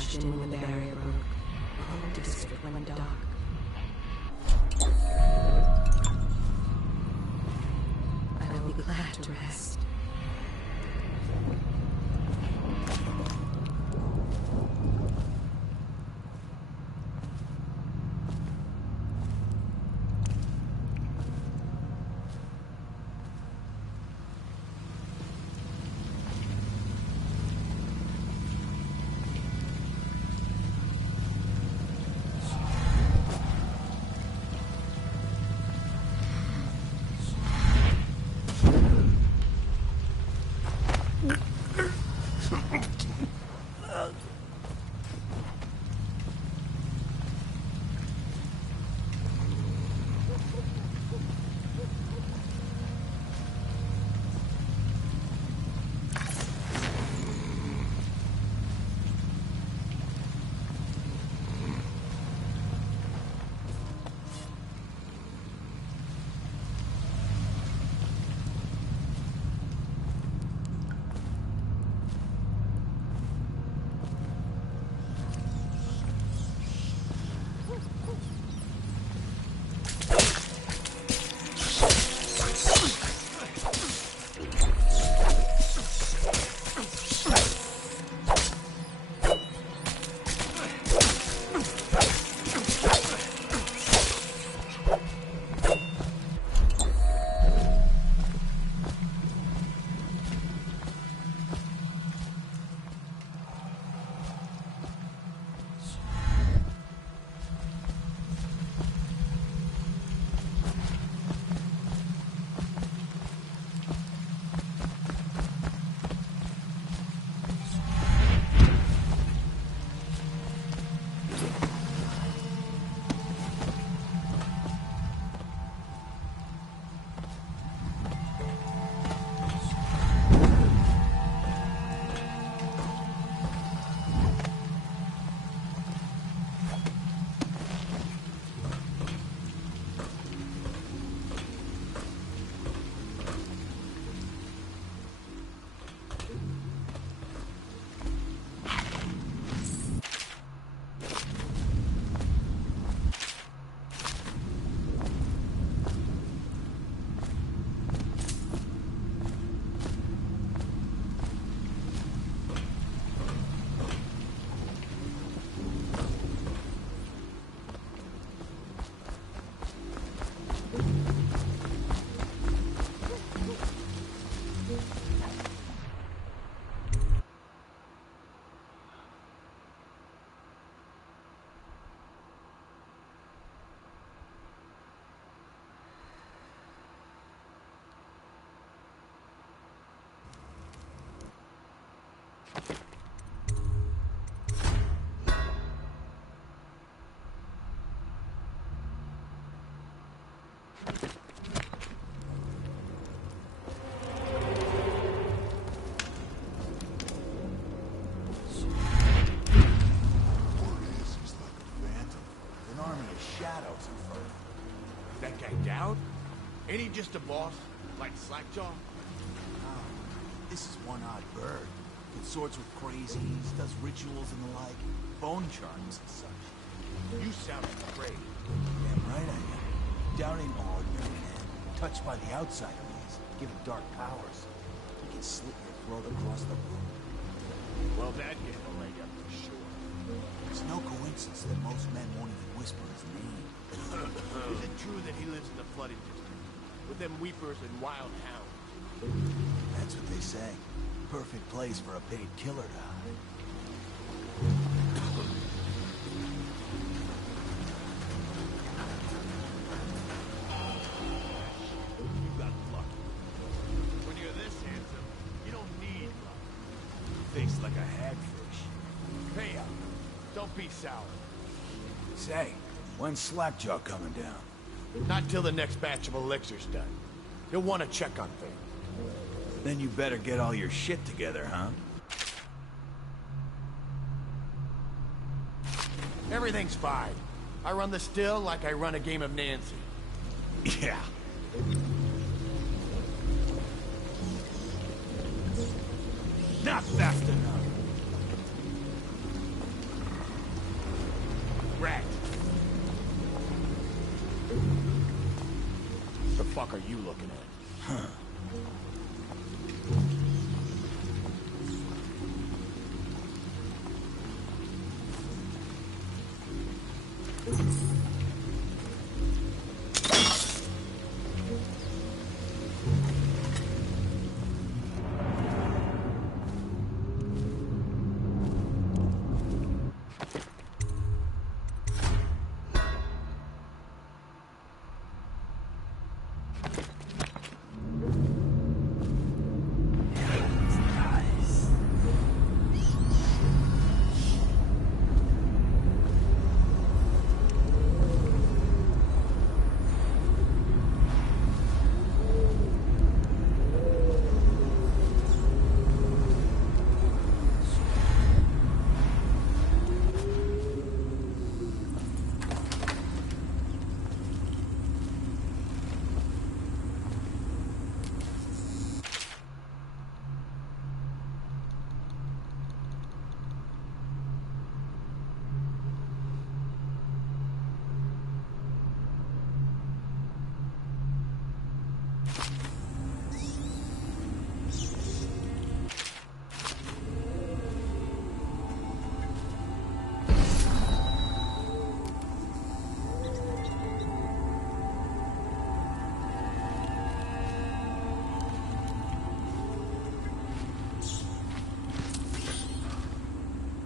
rushed in when the barrier broke. The whole district went dark. I will be glad to rest. Ain't he just a boss? Like Slackjaw? Oh, this is one odd bird. Consorts with crazies, does rituals and the like. Bone charms and such. You sound afraid. Damn right I am. Doubting ordinary man. Touched by the outsider ways. Given dark powers. He can slit your throat across the room. Well, that gave a leg up for sure. It's no coincidence that most men won't even whisper his name. Is it true that he lives in the flooded district? With them weepers and wild hounds? That's what they say. Perfect place for a paid killer to hide. You got lucky. When you're this handsome, you don't need luck. Face like a hagfish. Pay up. Don't be sour. Say, when's Slackjaw coming down? Not till the next batch of elixirs done. You'll want to check on things. Then you better get all your shit together, huh? Everything's fine. I run the still like I run a game of Nancy. Yeah. Not fast enough. fuck are you looking at?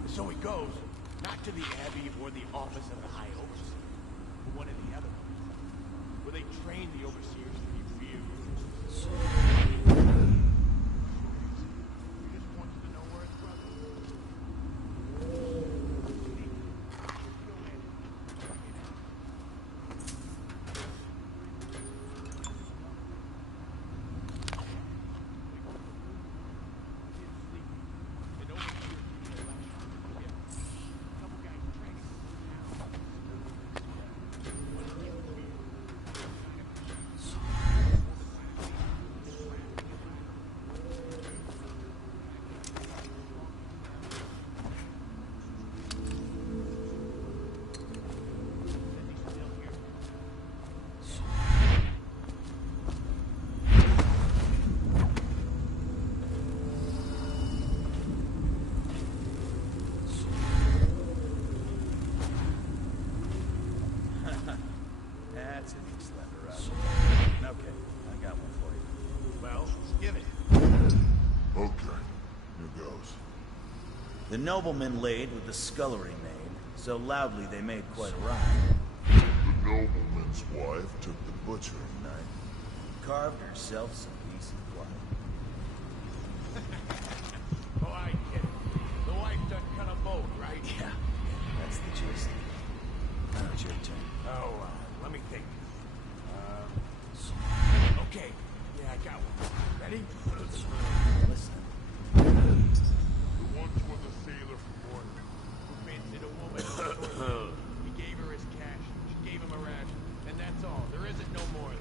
So it goes, not to the Abbey or the office of the High Overseer, but one of the other ones, where they train the Overseers to be real. We just wanted to know where it's from. That's a nice lever up. Okay, I got one for you. Well, give it. Okay, here goes. The nobleman laid with the scullery maid, so loudly they made quite a rhyme. The nobleman's wife took the butchering knife, Carved herself some decent blood. Oh, I get it. The wife done cut them both, right? Yeah, that's the gist. Now it's your turn. Oh, let me think. Okay. Yeah, I got one. Ready? Listen. the one was a sailor from Morton. Fancied a woman. He gave her his cash. She gave him a ration. And that's all. There isn't no more.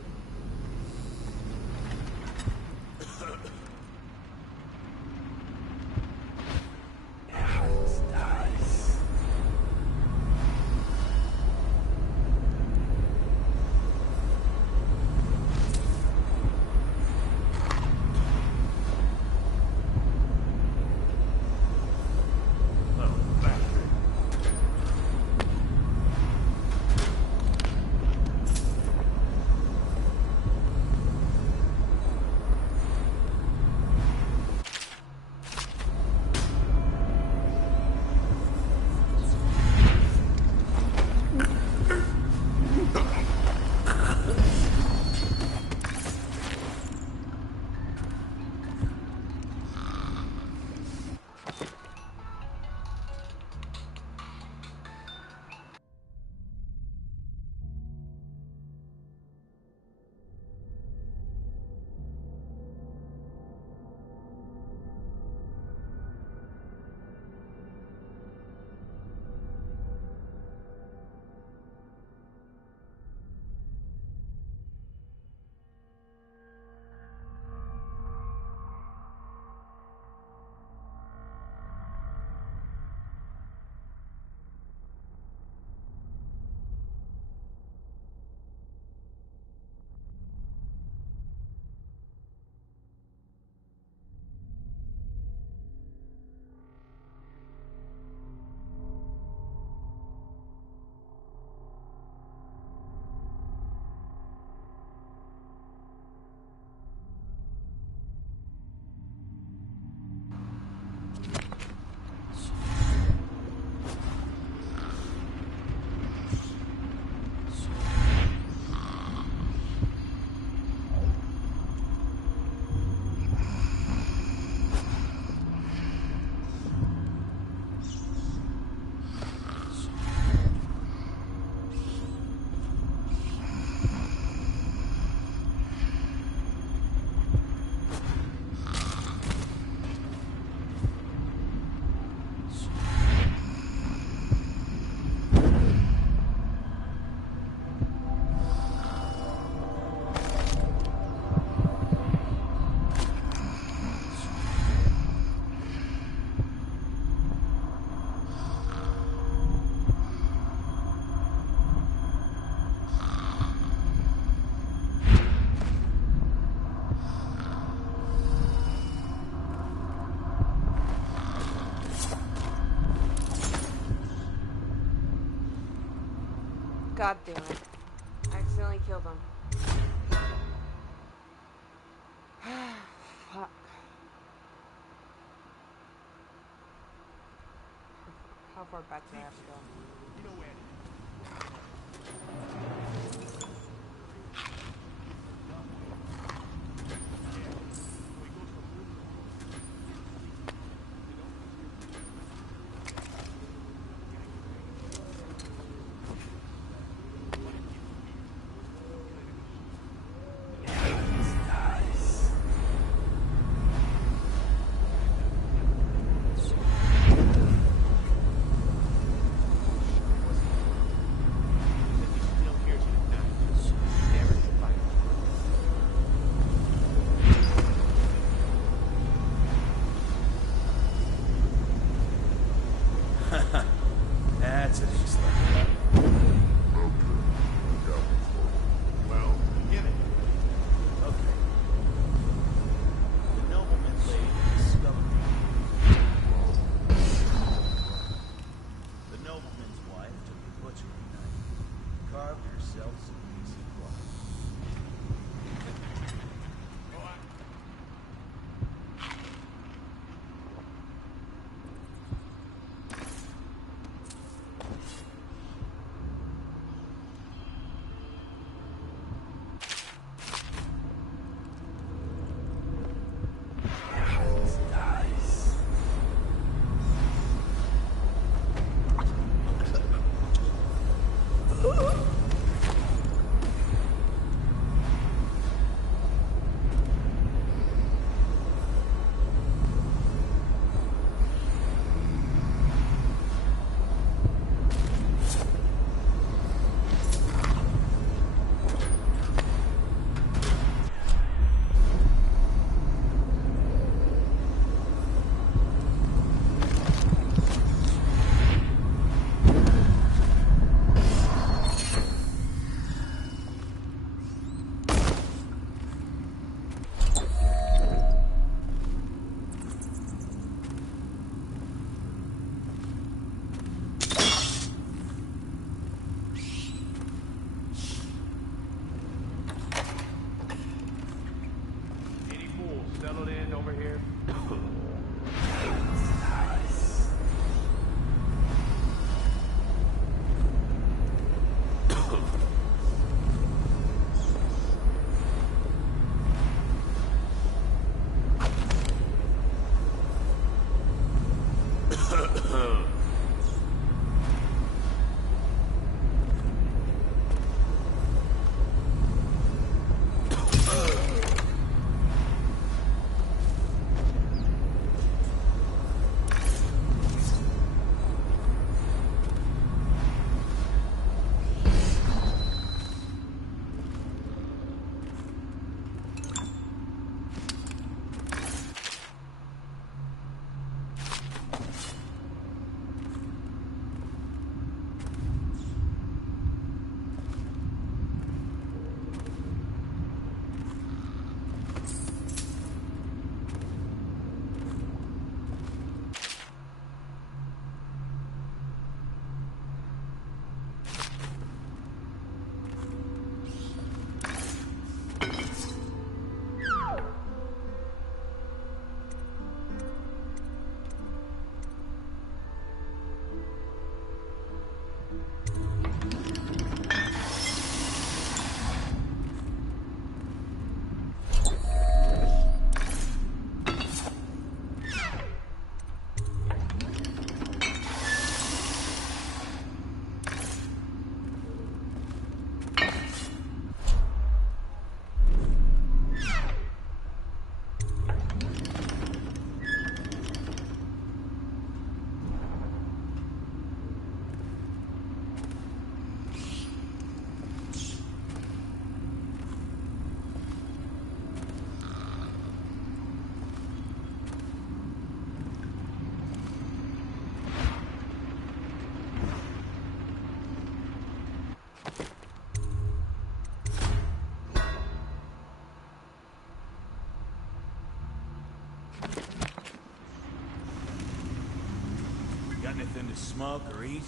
God damn it. I accidentally killed him. Fuck. How far back do I have to go? You know where it That's a nice level. Well, get it. Okay. The nobleman laid his skeleton. The nobleman's wife took a butchering knife, carved herself some piece of cloth. Any fools settled in over here? Got anything to smoke or eat?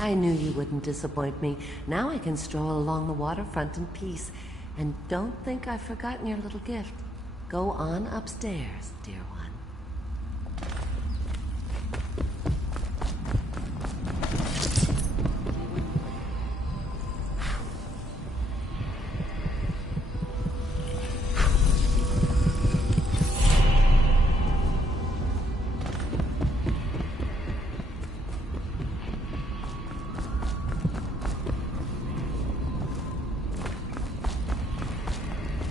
I knew you wouldn't disappoint me. Now I can stroll along the waterfront in peace. And don't think I've forgotten your little gift. Go on upstairs, dear one.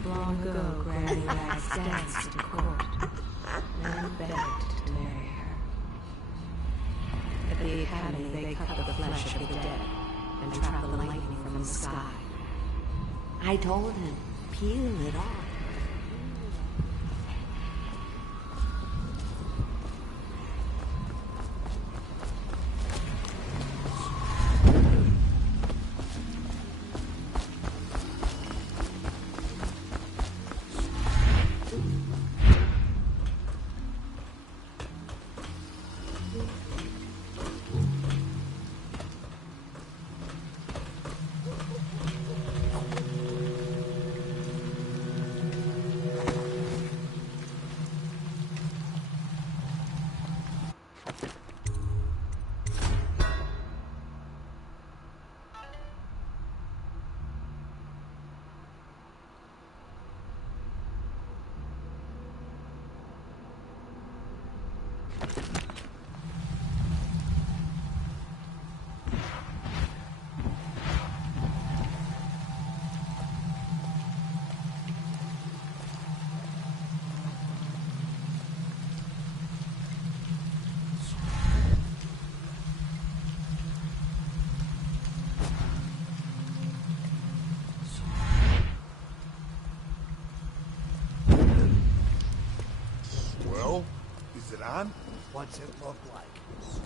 Long ago, Granny Rags danced in court. Men begged to marry her. At the academy, they cut the flesh of the dead and trap the lightning from the sky. I told him, peel it off. Well, is it on? What's it look like?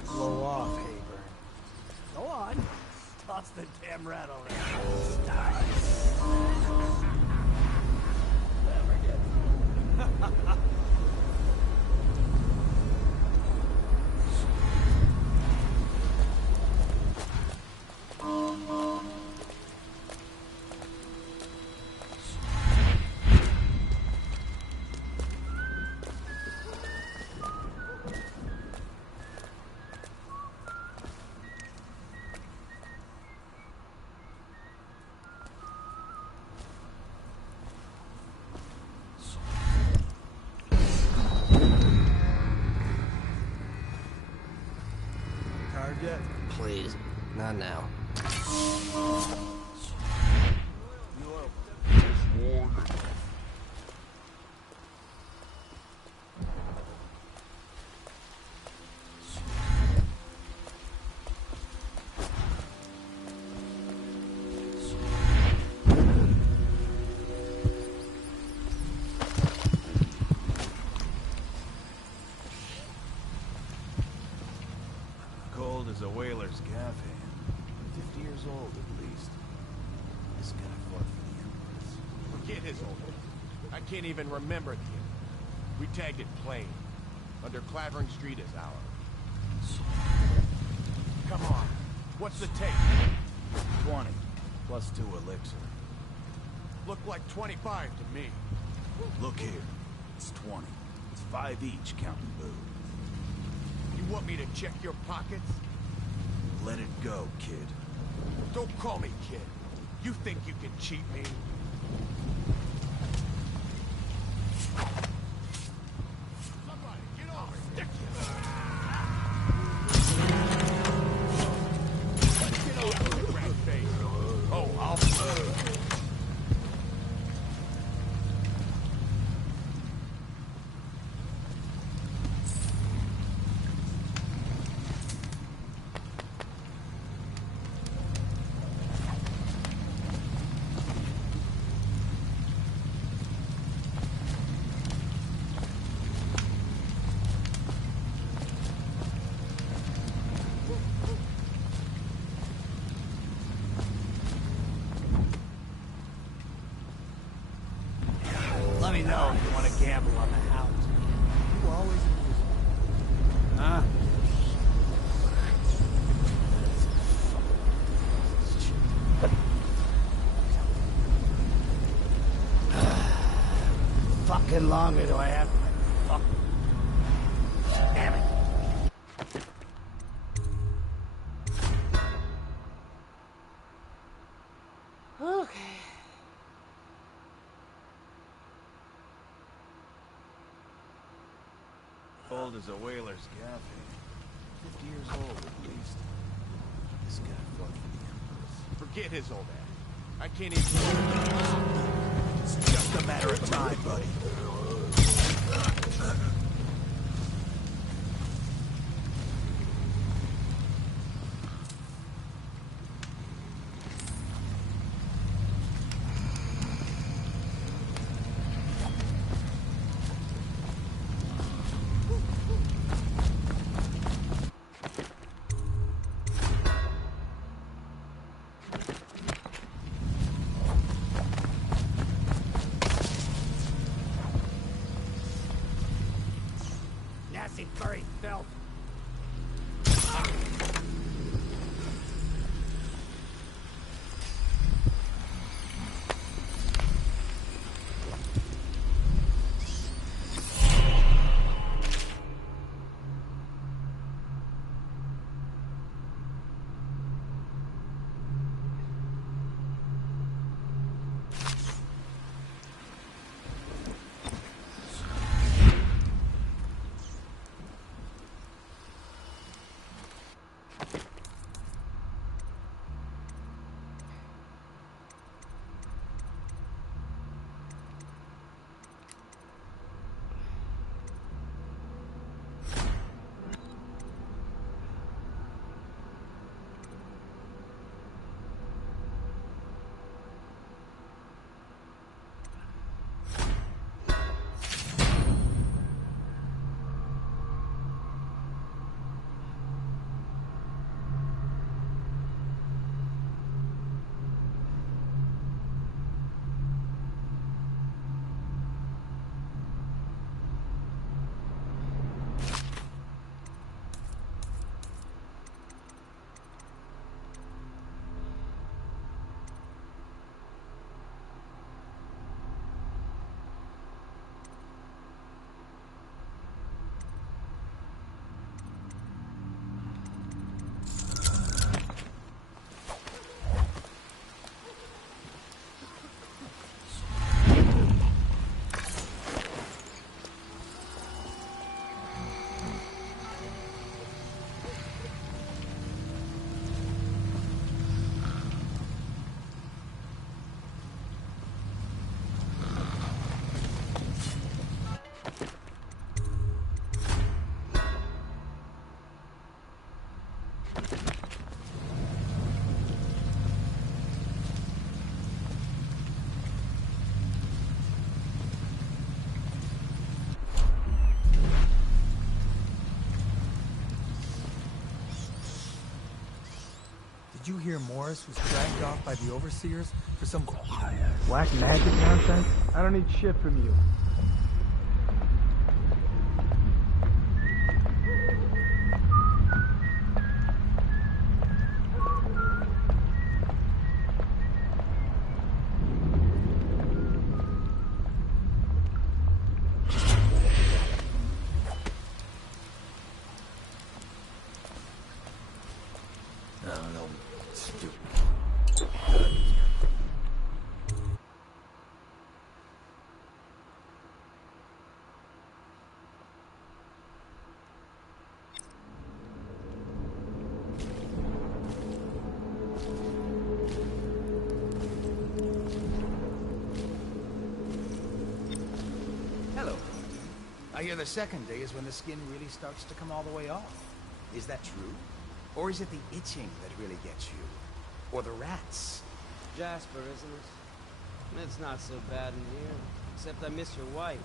Blow off, Hayburn. Go on. Toss the damn rat around. Never get yet? Please, not now. Cold as a whaler's gaff hand. 50 years old at least. This guy fought for the Empress. Forget his old age. I can't even remember the end. We tagged it plain. Under Clavering Street is ours. Come on. What's the take? 20, plus 2 elixir. Looked like 25 to me. Look here. It's 20. It's 5 each, counting booze. You want me to check your pockets? Let it go, kid. Don't call me kid. You think you can cheat me? Somebody, get over it. Stick you. Get over it, rat face. Oh, I'll... fucking longer do I have to... Fuck. Damn it. Okay. Old as a whaler's gaff. 50 years old at least. This guy fought for the Empress. Forget his old ass. I can't even... It's just a matter of time, buddy. Nasty furry filth. Did you hear Morris was dragged off by the overseers for some black magic nonsense? I don't need shit from you. I hear the second day is when the skin really starts to come all the way off. Is that true? Or is it the itching that really gets you? Or the rats? Jasper, isn't it? It's not so bad in here, except I miss your wife.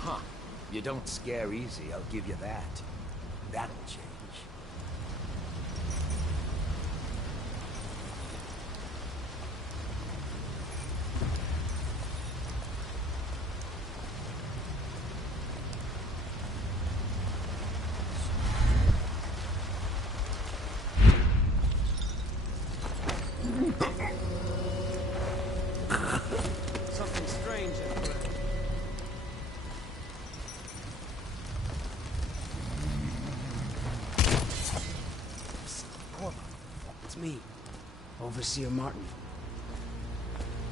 Huh. You don't scare easy, I'll give you that. That'll change. Something strange in the room. me, Overseer Martin.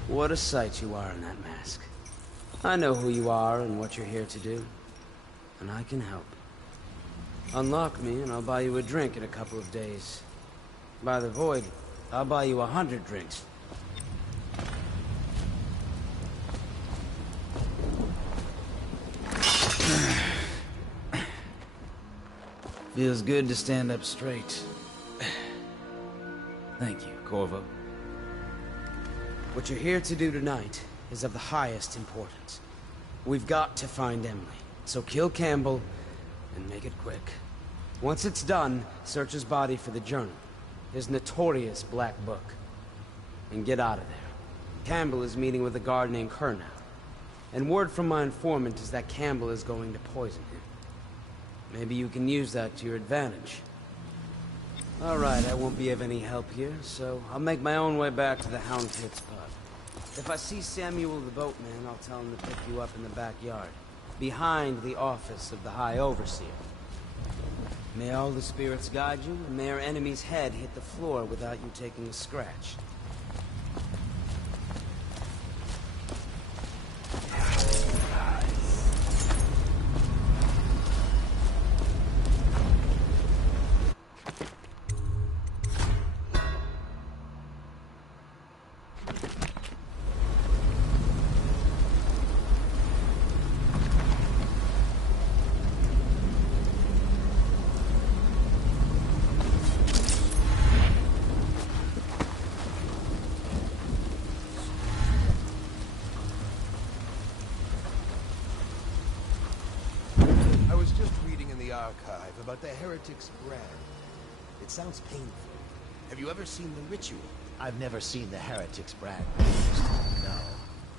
What a sight you are in that mask. I know who you are and what you're here to do, and I can help. Unlock me and I'll buy you a drink in a couple of days. By the void, I'll buy you 100 drinks. Feels good to stand up straight. Thank you, Corvo. What you're here to do tonight is of the highest importance. We've got to find Emily, so kill Campbell and make it quick. Once it's done, search his body for the journal, his notorious black book, and get out of there. Campbell is meeting with a guard named Kerr now, and word from my informant is that Campbell is going to poison him. Maybe you can use that to your advantage. Alright, I won't be of any help here, so I'll make my own way back to the Hound Pits pub. If I see Samuel the boatman, I'll tell him to pick you up in the backyard, behind the office of the High Overseer. May all the spirits guide you, and may our enemy's head hit the floor without you taking a scratch. Archive about the heretic's brand. It sounds painful. Have you ever seen the ritual? I've never seen the heretic's brand used. No,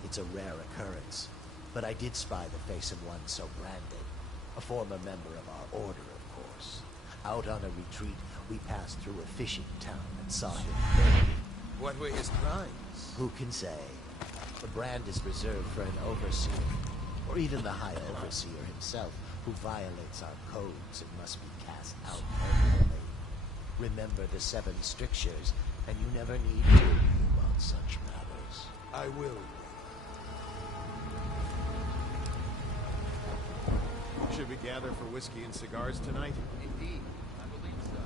it's a rare occurrence. But I did spy the face of one so branded. A former member of our order, of course. Out on a retreat, we passed through a fishing town and saw him buried. What were his crimes? Who can say? The brand is reserved for an overseer, or even the High Overseer himself, who violates our codes and must be cast out permanently. Remember the 7 strictures, and you never need to about such matters. I will. Should we gather for whiskey and cigars tonight? Indeed, I believe so.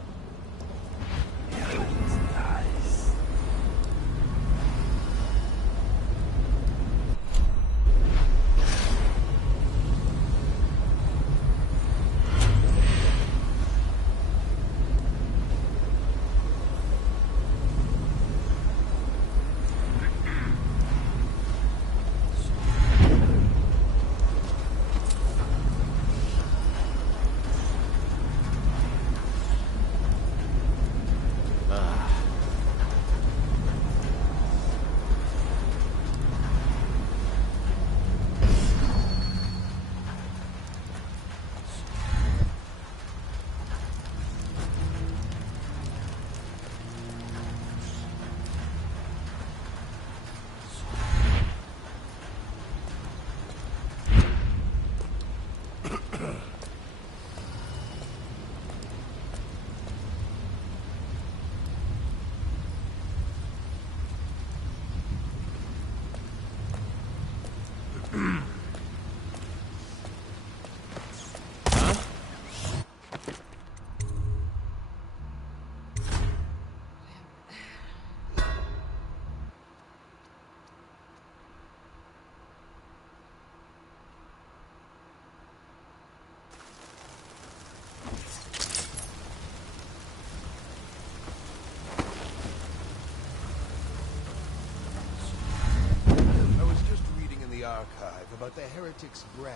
Archive about the heretic's brand.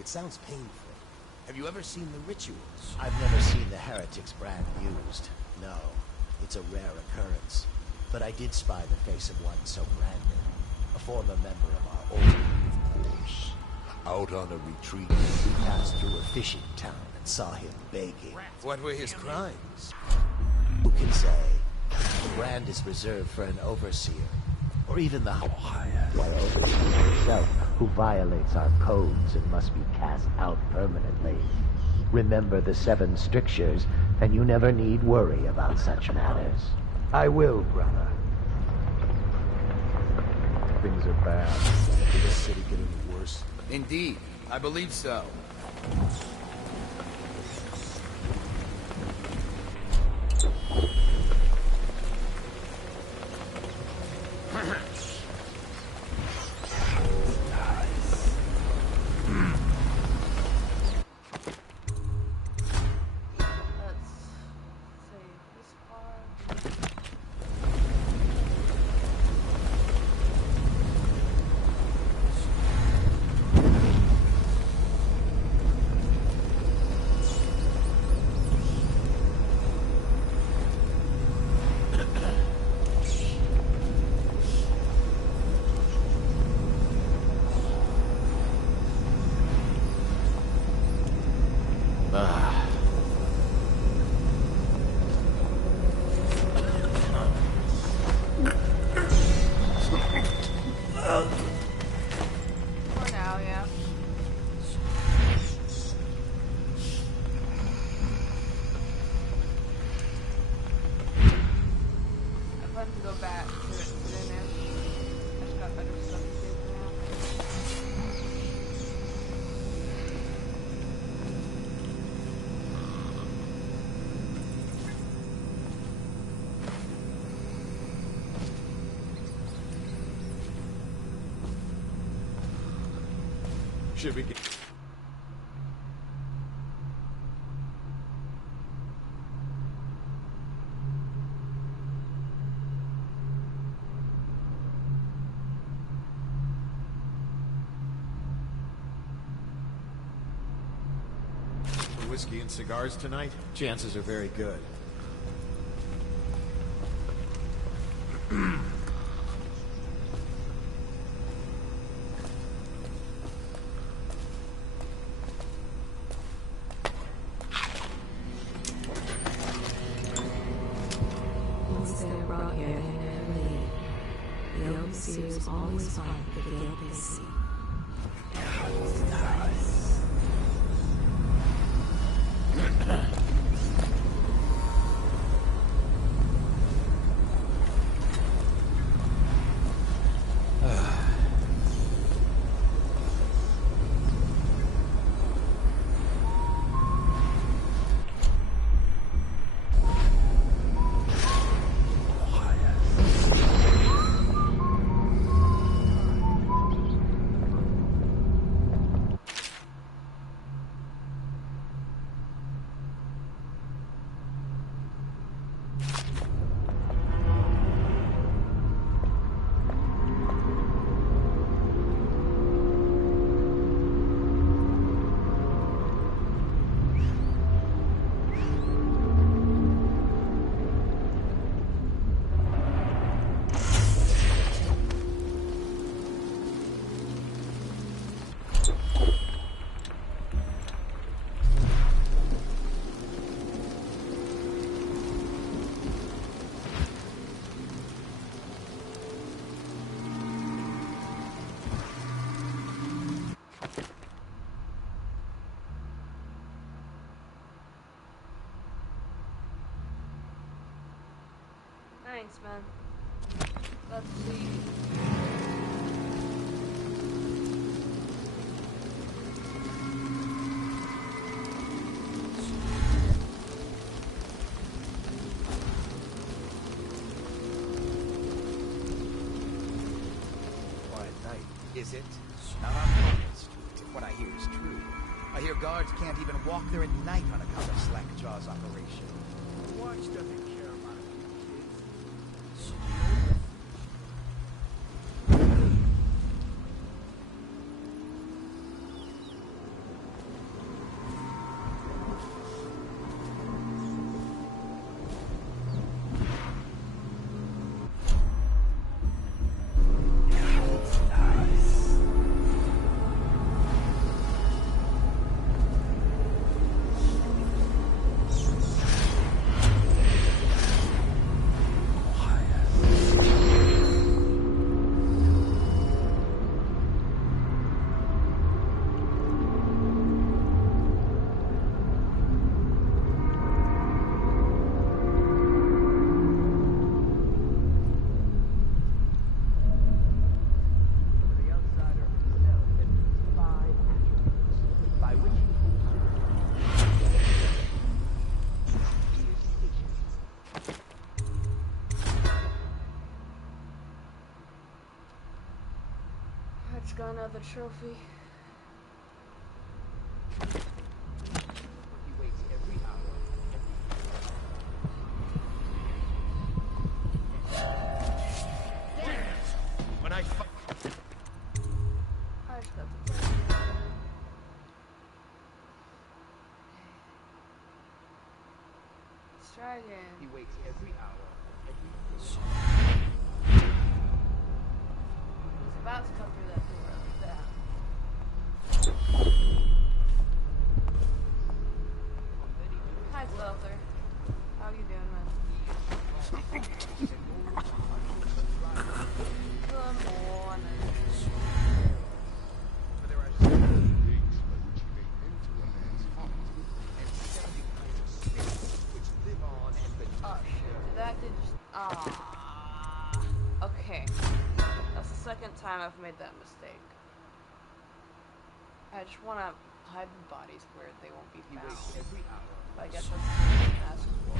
It sounds painful. Have you ever seen the rituals? I've never seen the heretic's brand used. No, it's a rare occurrence. But I did spy the face of one so branded. A former member of our order, of course. Out on a retreat, we passed through a fishing town and saw him begging. What were his crimes? Who can say? The brand is reserved for an overseer, or even the High Overseer himself, who violates our codes and must be cast out permanently. Remember the 7 strictures, and you never need worry about such matters. I will, brother. Things are bad. Did this city get any worse? Indeed, I believe so. For now, yeah. I plan to go back to it soon. I just got better stuff to do for now. Should we get... Whiskey and cigars tonight? Chances are very good. Once they're brought here, they never leave. The overseers always find the guilt they see. Thanks, man. Let's see. Quiet night, is it? Not on Market Street, if what I hear is true. I hear guards can't even walk there at night on account of Slackjaw's operation. Watch doesn't care about kids. another trophy. He waits every hour. When I I just got the trophy. Let's try again. He waits every hour. He's about to come through that door like that. Hi, Swelter. How you doing, man? Good morning. For there are 7 things by which he may enter a man's heart, and 70 kinds of spirits which live on and beneath. Oh shit, that did just... Okay. That's the second time I've made that mistake. I just want to hide the bodies where they won't be He found. waits every hour. But I guess that's what I'm asking for.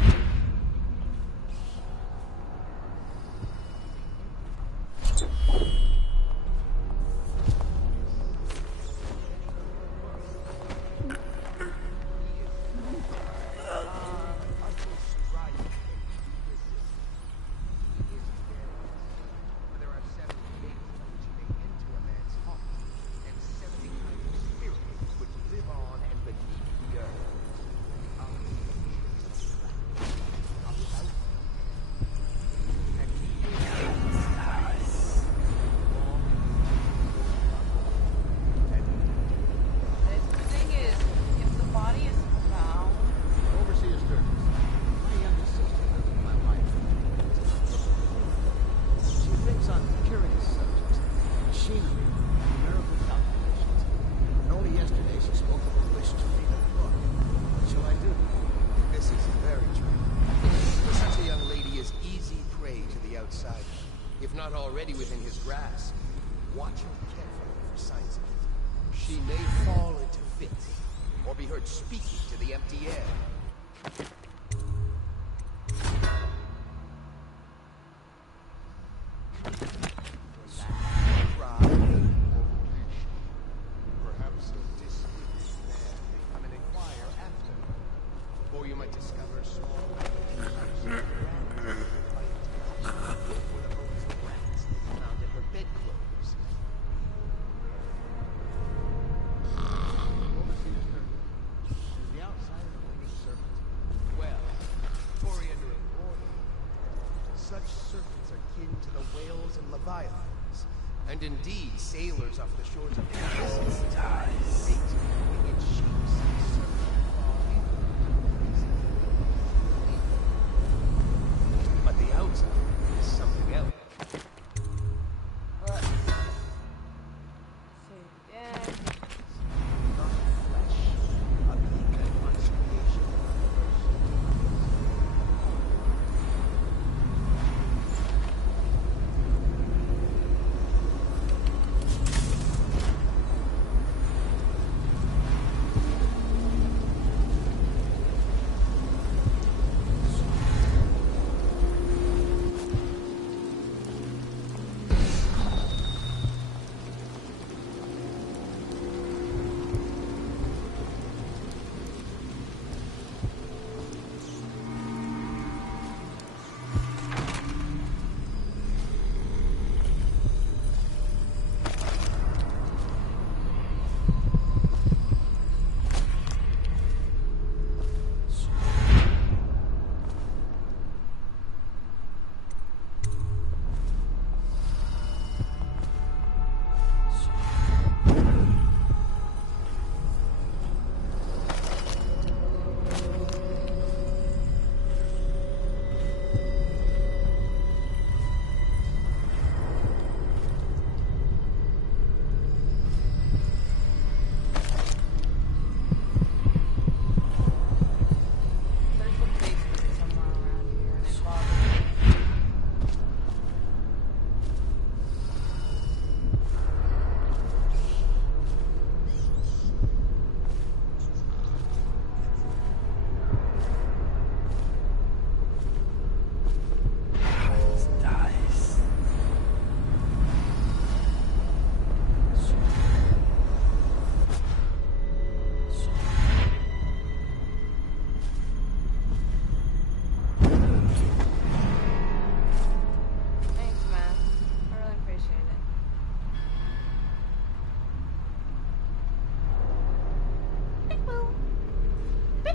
For there are 7 things by which he may enter a man's heart, and 70 kinds of spirits which live on and beneath the earth. The thing is, if the body is found, Overseer Sturgis, my younger sister lives with my wife. She thinks on curious subjects, machinery, numerical calculations. And only yesterday she spoke of a wish to read a book. What shall I do? This is very true. Such a young lady is easy prey to the outsider, if not already within his grasp. Watch her carefully for signs of it. She may fall into fits, or be heard speaking to the empty air. Pride, perhaps a displeased man may come and inquire after her, or you might discover small or the bones of rats they found in her bedclothes. Overseer Sturgis, is the outside of a winged serpent? Well, Coriander and Gordon, such serpents are kin to the whales and leviathans, and indeed sailors off the shores of Greece. Great winged shapes certainly fall into them. But the outside is something else. let's see again. Not flesh, a being that once creation of the first.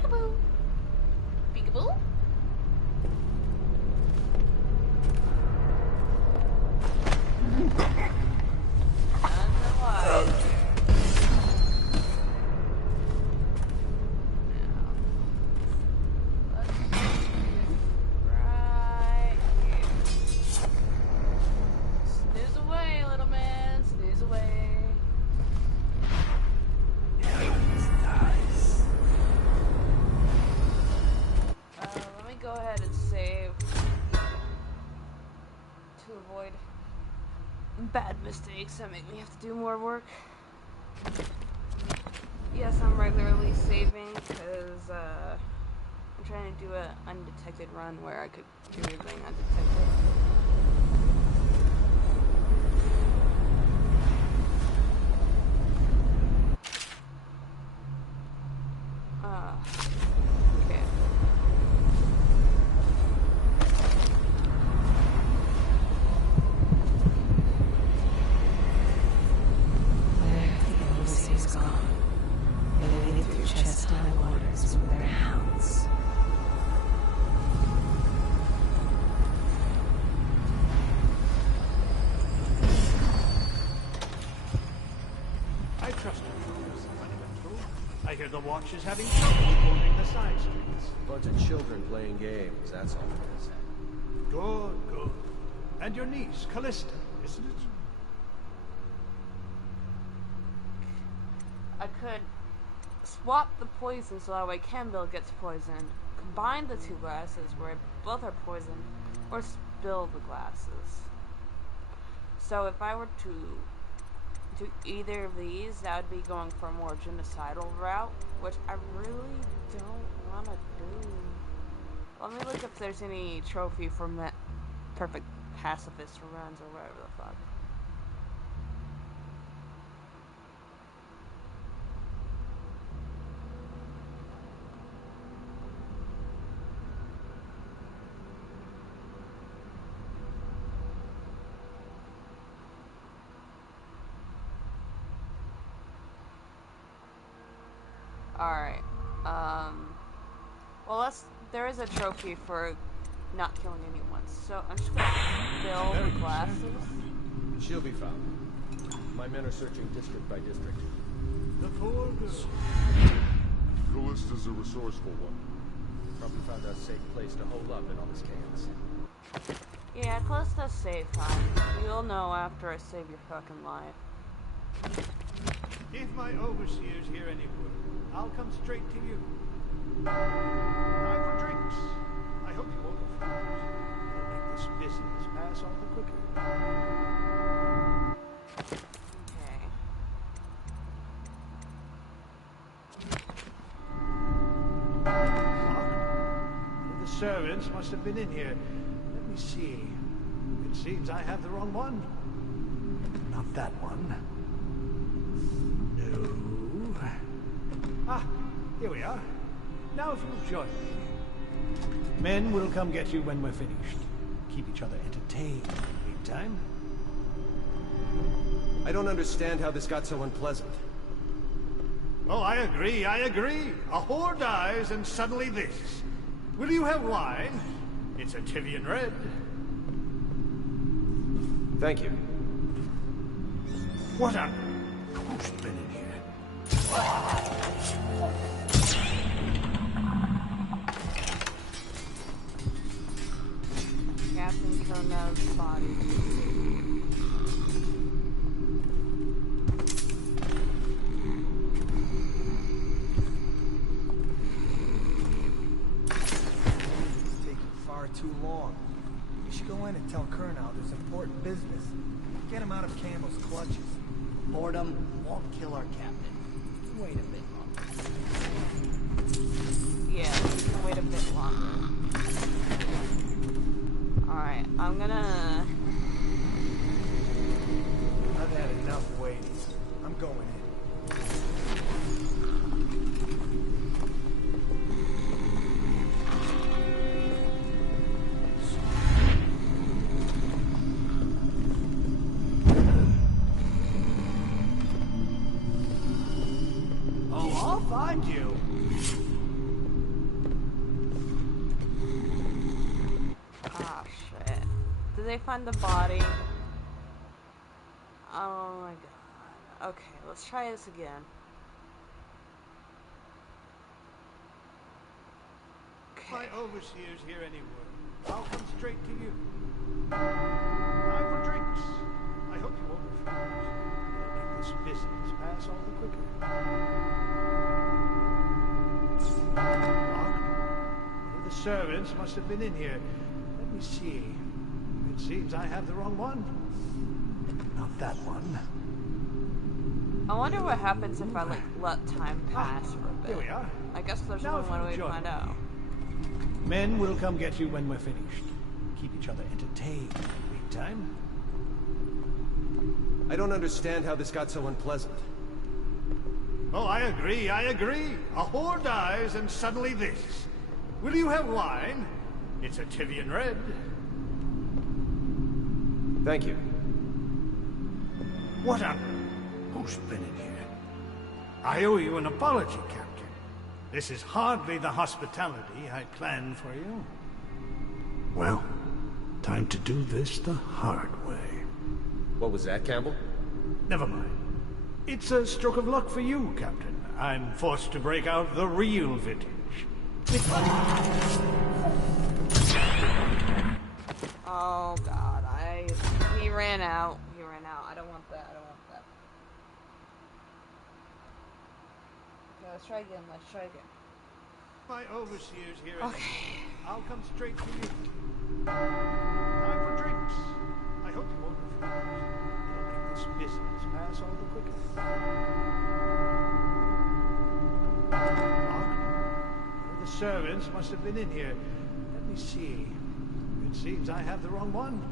Peekaboo. Peekaboo. Bad mistakes that make me have to do more work. Yes, I'm regularly saving because I'm trying to do an undetected run where I could do everything undetected. Okay. Is gone. They lead through chest-high waters with their hounds. I trust you, Fundamental. I hear the watch is having trouble holding the side streets. Bunch of children playing games, that's all it is. Good, good. And your niece, Callista, isn't it? I could swap the poison so that way Campbell gets poisoned, combine the two glasses where both are poisoned, or spill the glasses. So if I were to do either of these, that would be going for a more genocidal route, which I really don't want to do. Let me look if there's any trophy from that perfect pacifist runs or whatever the fuck. Alright, well there is a trophy for not killing anyone, so I'm just gonna fill the glasses. She'll be found. My men are searching district by district. The poor girl. Callista's a resourceful one. Probably found a safe place to hold up in all his cans. Yeah, Callista's safe, hon. You'll know after I save your fucking life. If my overseer's here any good, I'll come straight to you. Time for drinks. I hope you overflows. It'll make this business pass all the quicker. Okay. The servants must have been in here. Let me see. It seems I have the wrong one. Not that one. No. Ah, here we are. Now if you'll join me. Men will come get you when we're finished. Keep each other entertained in the meantime. I don't understand how this got so unpleasant. Oh, I agree, I agree. A whore dies and suddenly this. Will you have wine? It's a Tivian red. Thank you. What a... Who's been in here? Captain Cornell's body. Too long. You should go in and tell Colonel there's important business. Get him out of Campbell's clutches. Boredom won't kill our captain. Wait a bit longer. Yeah, we can wait a bit longer. Alright, I'm gonna... I've had enough waiting. I'm going in. I'll find you. they find the body. Oh my god. Okay, let's try this again. My overseer's here anywhere. I'll come straight to you. Time for drinks. I hope you won't refuse. It'll make this business pass all the quicker. Locked? One of the servants must have been in here. Let me see. It seems I have the wrong one. Not that one. I wonder what happens if I let time pass for a bit. Here we are. I guess there's Now only one if way you to join find me. out. Men will come get you when we're finished. Keep each other entertained in the meantime. I don't understand how this got so unpleasant. Oh, I agree. A whore dies and suddenly this. Will you have wine? It's a Tivian red. Thank you. What on... Who's been in here? I owe you an apology, Captain. This is hardly the hospitality I planned for you. Well, time to do this the hard way. What was that, Campbell? Never mind. It's a stroke of luck for you, Captain. I'm forced to break out the real vintage. Oh god, he ran out. I don't want that. Okay, let's try again. My overseer's here. Okay. I'll come straight to you. Time for drinks. I hope you won't refuse. It'll make this business pass all the quicker. Locked? One of the servants must have been in here. Let me see. It seems I have the wrong one.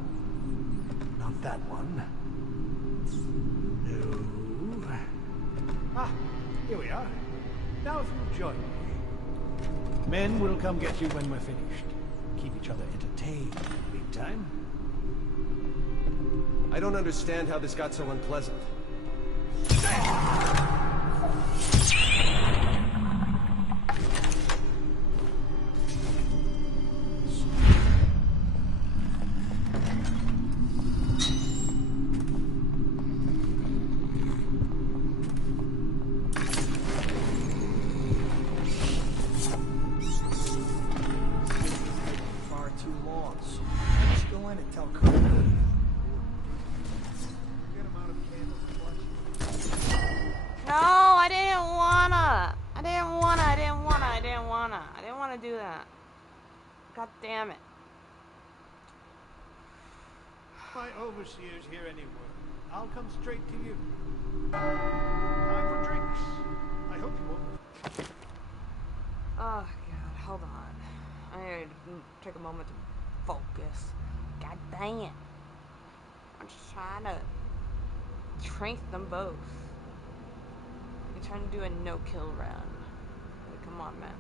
Not that one. No. Ah, here we are. Now if you'll join me. Men will come get you when we're finished. Keep each other entertained in the meantime. I don't understand how this got so unpleasant. I didn't want to do that. God damn it. My overseer's here anywhere. I'll come straight to you. Time for drinks. I hope you won't. Oh god, hold on. I need to take a moment to focus. God dang it. I'm just trying to trank them both. I'm trying to do a no-kill round. Like, come on, man.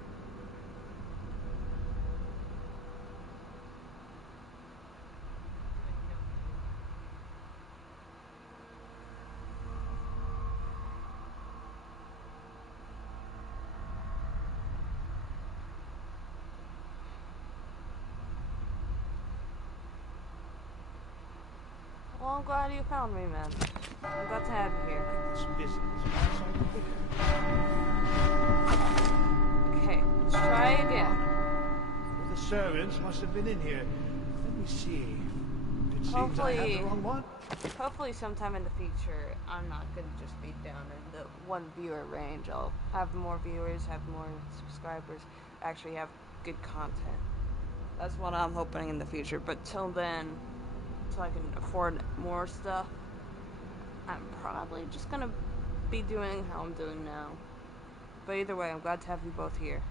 Well, I'm glad you found me, man. I'm glad to have you here. This business. Okay, let's try again. The servants must have been in here. Let me see. It seems I have the wrong one. Hopefully sometime in the future, I'm not going to just be down in the 1 viewer range. I'll have more viewers, have more subscribers, actually have good content. That's what I'm hoping in the future. But till then, so I can afford more stuff, I'm probably just going to be doing how I'm doing now. But either way, I'm glad to have you both here.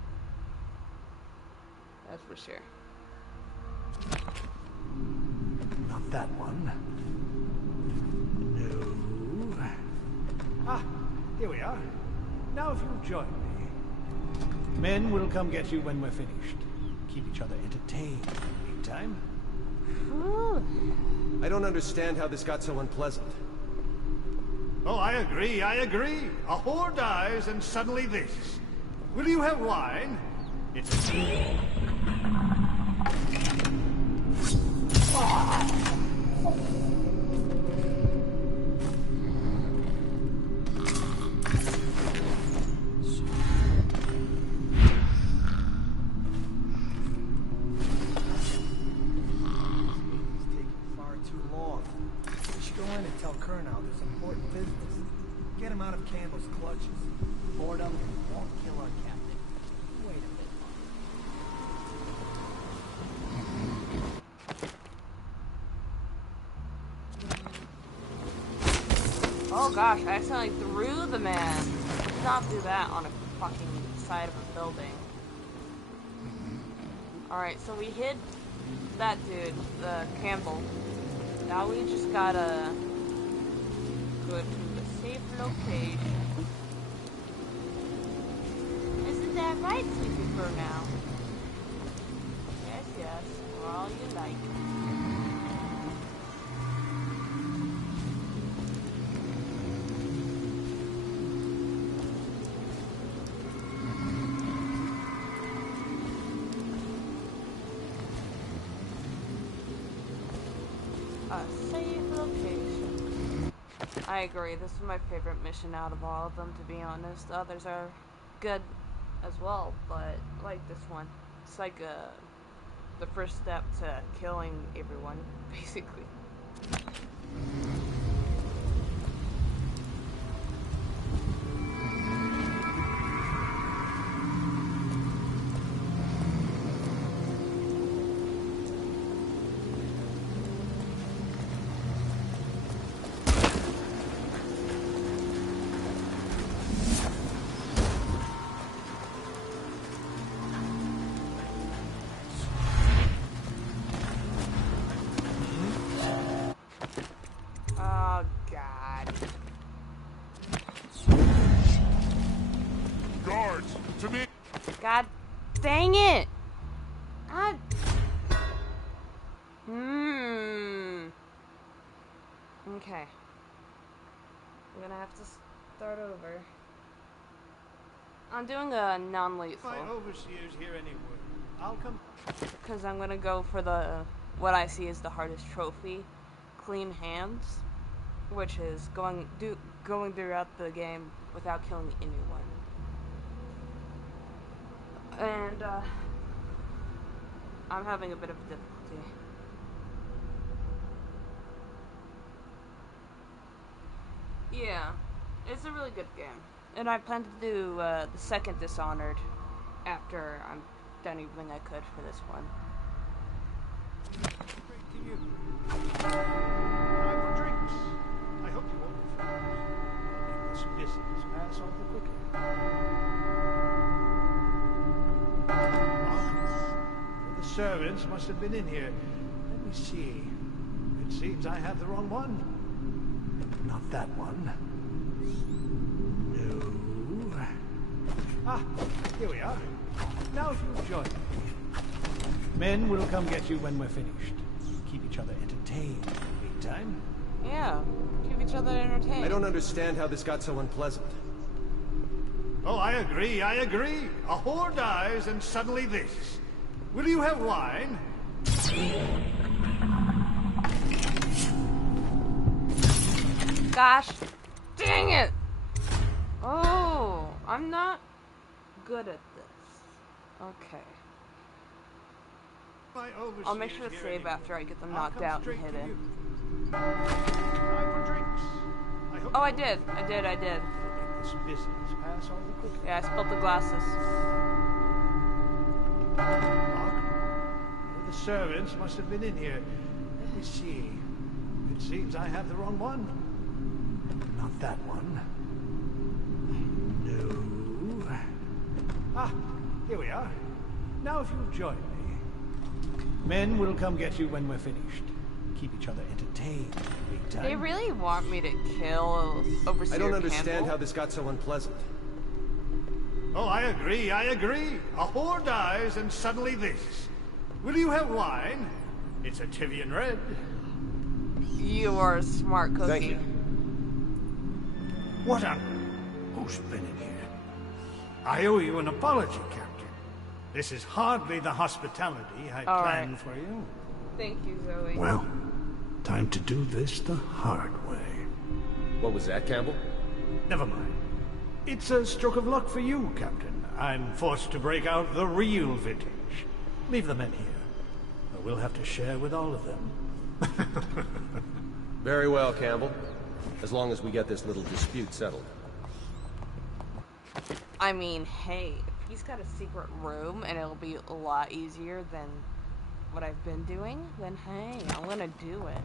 That's for sure. Not that one. No. Ah, here we are. Now if you'll join me. Men will come get you when we're finished. Keep each other entertained in the meantime. I don't understand how this got so unpleasant. Oh, I agree. A whore dies and suddenly this. Will you have wine? It's a... Tell Colonel there's important business. Get him out of Campbell's clutches. Boredom won't kill our captain. Wait a minute. Oh gosh, I accidentally threw the man. Did not do that on a fucking side of a building. Alright, so we hid that dude, Campbell. Now we just gotta go to a safe location. Isn't that right, Sleepy Fur now? Yes, yes, for all you like. A safe location. I agree, this is my favorite mission out of all of them, to be honest. The others are good as well, but I like this one. It's like the first step to killing everyone, basically. God dang it! Okay. I'm gonna have to start over. I'm doing a non-lethal. My overseer's here anyway. I'll come. Because I'm gonna go for what I see as the hardest trophy, clean hands, which is going throughout the game without killing anyone. And, I'm having a bit of difficulty. Yeah, it's a really good game. And I plan to do, the second Dishonored after I'm done everything I could for this one. Great to you. Time for drinks. I hope you won't refuse. Make this business pass all the quicker. The servants must have been in here. Let me see. It seems I have the wrong one. Not that one. No. Ah, here we are. Now if you'll join me. Men will come get you when we're finished. Keep each other entertained in the meantime. Yeah, keep each other entertained. I don't understand how this got so unpleasant. Oh, I agree. A whore dies and suddenly this. Will you have wine? Gosh, dang it! Oh, I'm not good at this. Okay. I'll make sure to save after I get them knocked out and hidden. Oh, I did. This business pass all the quicker. Yeah, I spilled the glasses. The servants must have been in here. Let me see. It seems I have the wrong one. Not that one. No. Ah, here we are. Now if you'll join me. Men will come get you when we're finished. Keep each other entertained in the meantime. They really want me to kill Overseer I don't understand Campbell? how this got so unpleasant. Oh, I agree. A whore dies and suddenly this. Will you have wine? It's a Tivian Red. You are a smart cookie. Thank you. What on... Who's been in here? I owe you an apology, Captain. This is hardly the hospitality I planned for you. Thank you, Zoe. Well, Time to do this the hard way. What was that, Campbell? Never mind. It's a stroke of luck for you, Captain. I'm forced to break out the real vintage. Leave the men here. We'll have to share with all of them. Very well, Campbell. As long as we get this little dispute settled. I mean, hey, if he's got a secret room and it'll be a lot easier than what I've been doing, then hey, I'm gonna do it.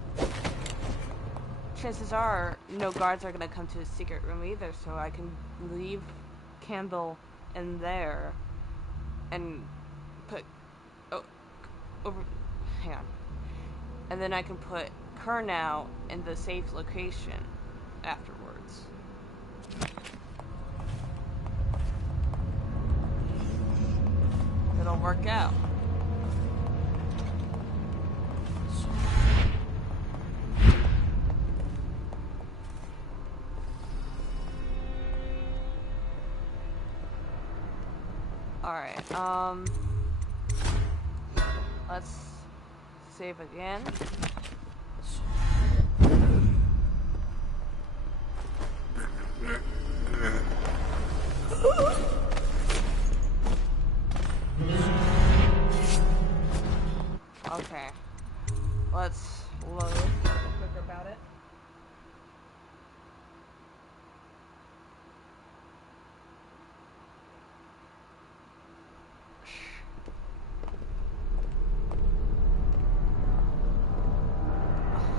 Chances are no guards are gonna come to his secret room either, so I can leave Campbell in there and put over. Hang on. And then I can put Kurnow in the safe location afterwards. It'll work out. Alright, let's save again. Okay, let's load quicker about it.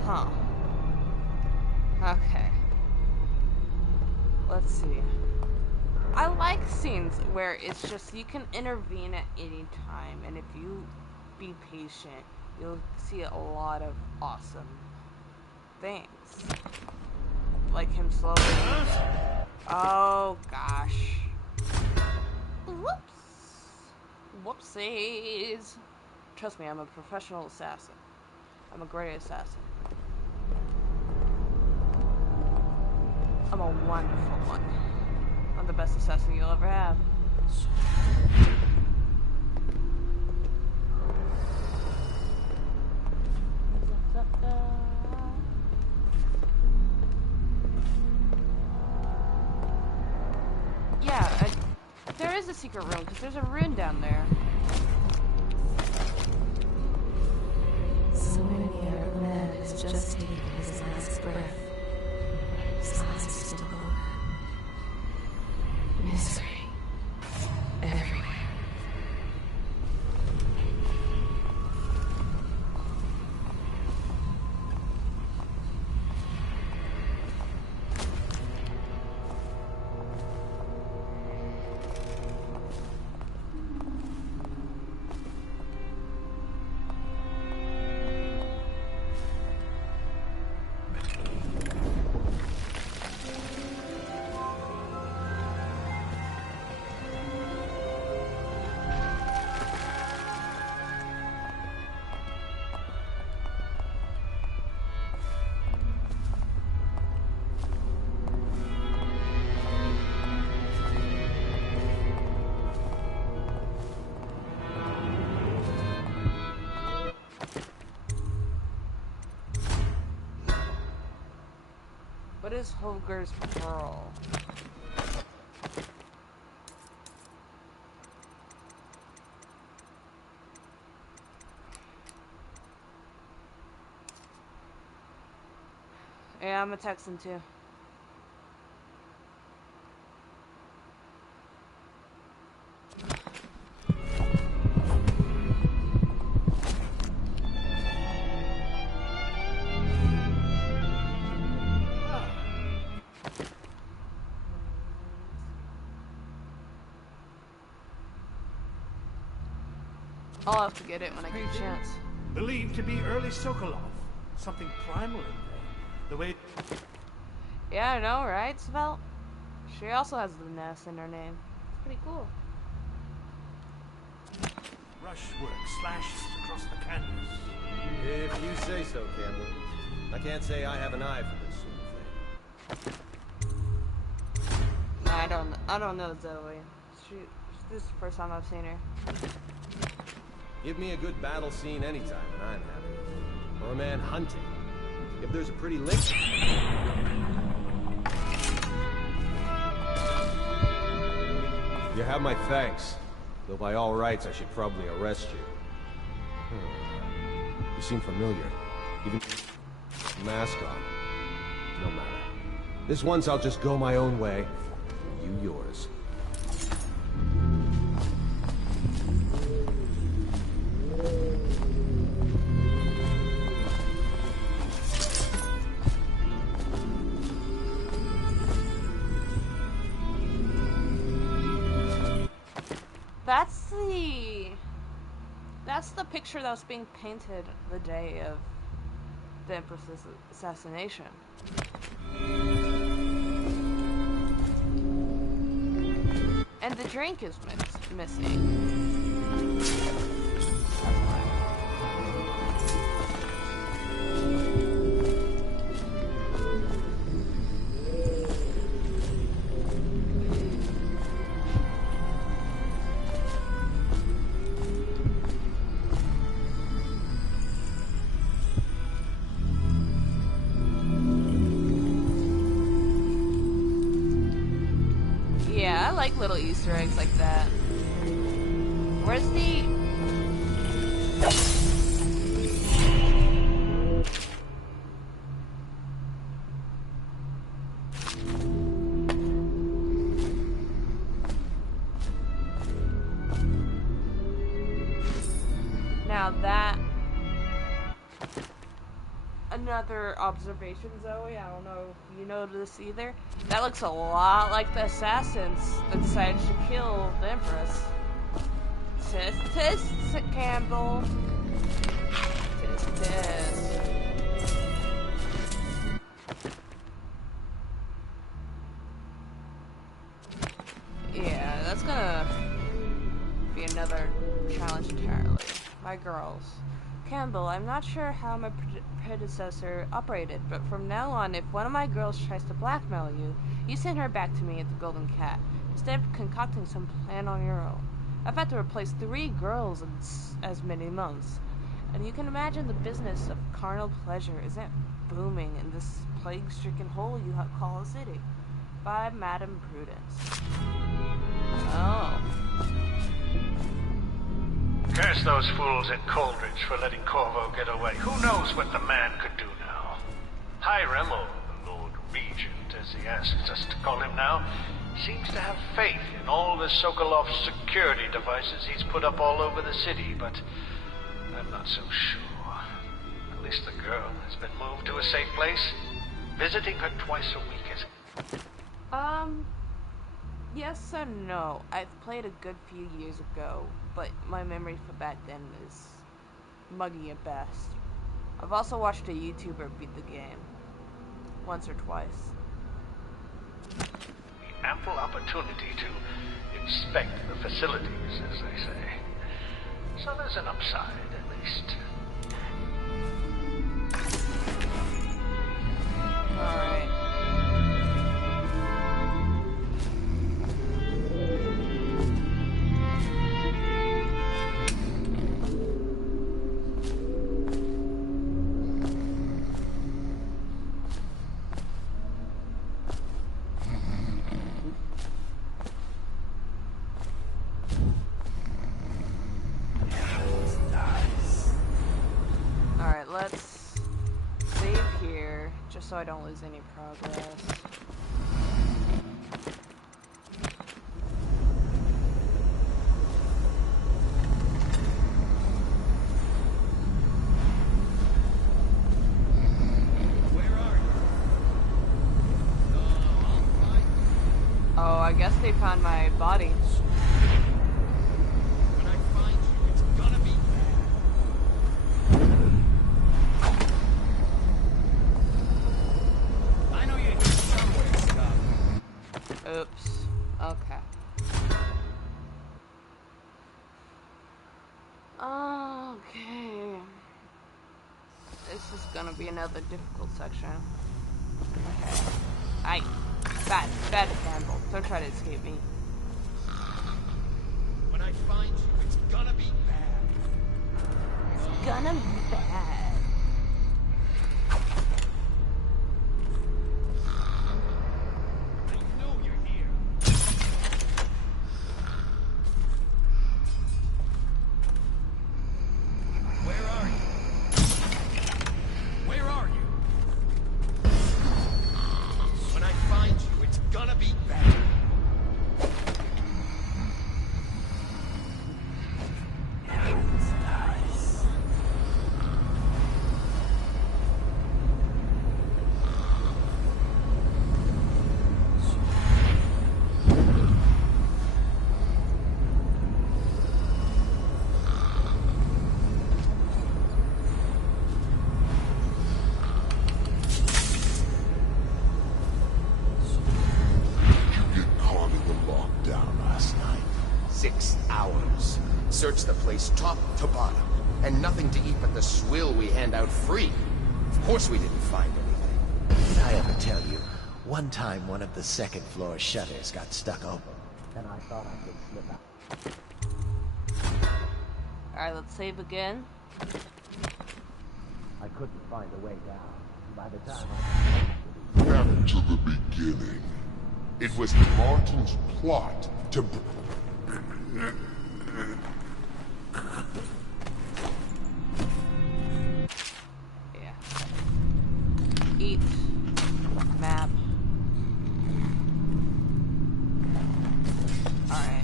Huh. Okay. Let's see. I like scenes where it's just you can intervene at any time, and if you be patient, you'll see a lot of awesome things. Like him slowly. Oh gosh. Whoops. Whoopsies. Trust me, I'm a professional assassin. I'm a great assassin. I'm a wonderful one. I'm the best assassin you'll ever have. Yeah, there is a secret room, because there's a rune down there. So many our man is just taking his last breath. His eyes are still open. Misery. Everywhere. What is Holger's Pearl? Yeah, I'm a Texan too. I'll have to get it when I get a chance. Believed to be early Sokolov. Something primal in there. The way... Yeah, I know, right, Svelte? She also has the Ness in her name. It's pretty cool. Brushwork slashes across the canvas. If you say so, Campbell. I can't say I have an eye for this sort of thing. I don't know Zoe. This is the first time I've seen her. Give me a good battle scene anytime and I'm happy. Or a man hunting. If there's a pretty lick... You have my thanks. Though by all rights, I should probably arrest you. You seem familiar. Even... mask on. No matter. This once I'll just go my own way. You yours. That's the picture that was being painted the day of the Empress's assassination. And the drink is missing. Yeah, I like little Easter eggs like that. Where's the... Now that... Another observation, Zoe, I don't know if you noticed either. That looks a lot like the assassins that decided to kill the Empress. Tisk, Campbell. Tisk. Yeah, that's gonna be another challenge entirely. My girls. Campbell, I'm not sure how my predecessor operated, but from now on, if one of my girls tries to blackmail you, you send her back to me at the Golden Cat, instead of concocting some plan on your own. I've had to replace 3 girls in as many months, and you can imagine the business of carnal pleasure isn't booming in this plague-stricken hole you call a city. By Madame Prudence. Oh. Curse those fools at Coldridge for letting Corvo get away. Who knows what the man could do now? Hiram, or the Lord Regent, as he asks us to call him now, seems to have faith in all the Sokolov's security devices he's put up all over the city, but I'm not so sure. At least the girl has been moved to a safe place. Visiting her twice a week is... Yes and no. I've played a good few years ago, but my memory for back then is muggy at best. I've also watched a YouTuber beat the game. Once or twice. Ample opportunity to inspect the facilities, as they say. So there's an upside, at least. Alright. Let's save here, just so I don't lose any progress. Where are you? Oh, I guess they found my body. When I find you, it's gonna be Oops. Okay. Okay. This is gonna be another difficult section. Okay. Bad Campbell. Don't try to escape me. When I find you, it's gonna be bad. It's gonna be bad. Search the place top to bottom, and nothing to eat but the swill we hand out free. Of course we didn't find anything. Did I ever tell you? One time one of the second floor shutters got stuck open, and I thought I could slip out. Alright, let's save again. I couldn't find a way down. By the time Back to the beginning. It was Martin's plot to... Yeah. Eat. Map. Alright,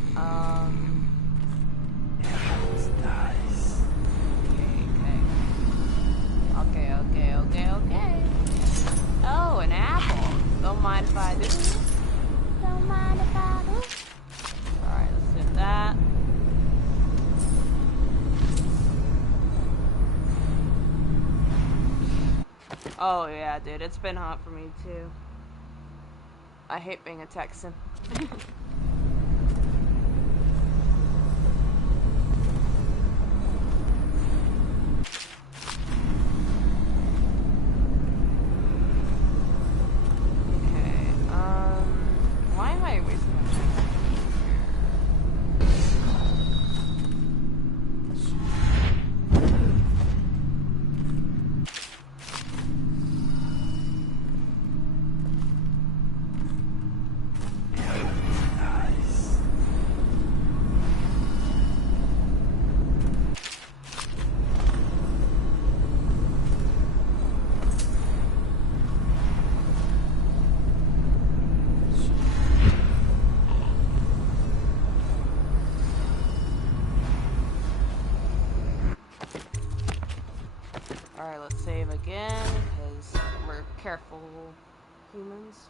That's nice. Okay. Oh, an apple. Don't mind if I do. Don't mind if I do. Alright, let's do that. Oh yeah, dude, it's been hot for me too. I hate being a Texan. Why am I wasting my time? Alright, let's save again, because we're careful humans.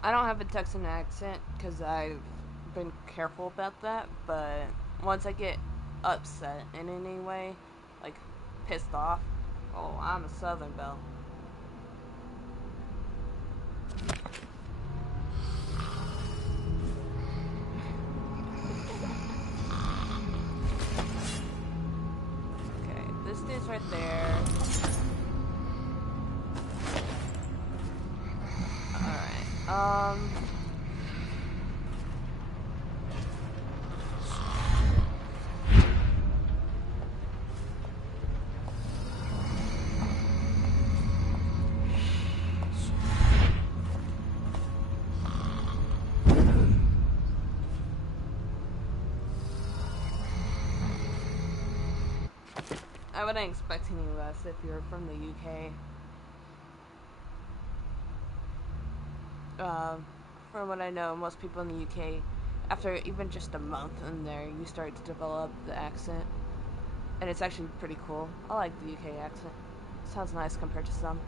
I don't have a Texan accent because I've been careful about that, but once I get upset in any way, like pissed off, oh, I'm a Southern belle. Okay, this dude's right there. I wouldn't expect any less if you're from the UK. From what I know, most people in the UK, after even just a month in there, you start to develop the accent. And it's actually pretty cool. I like the UK accent. Sounds nice compared to some.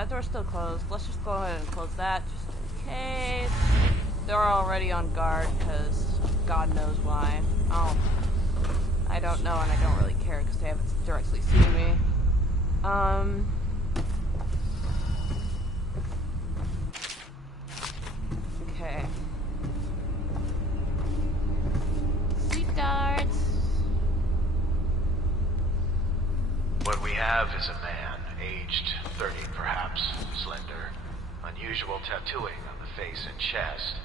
that door's still closed. Let's just go ahead and close that just in case. They're already on guard because God knows why. I don't know, and I don't really care because they haven't directly seen me. Okay. Seat guards. What we have is a man, aged 30 perhaps, slender, unusual tattooing on the face and chest,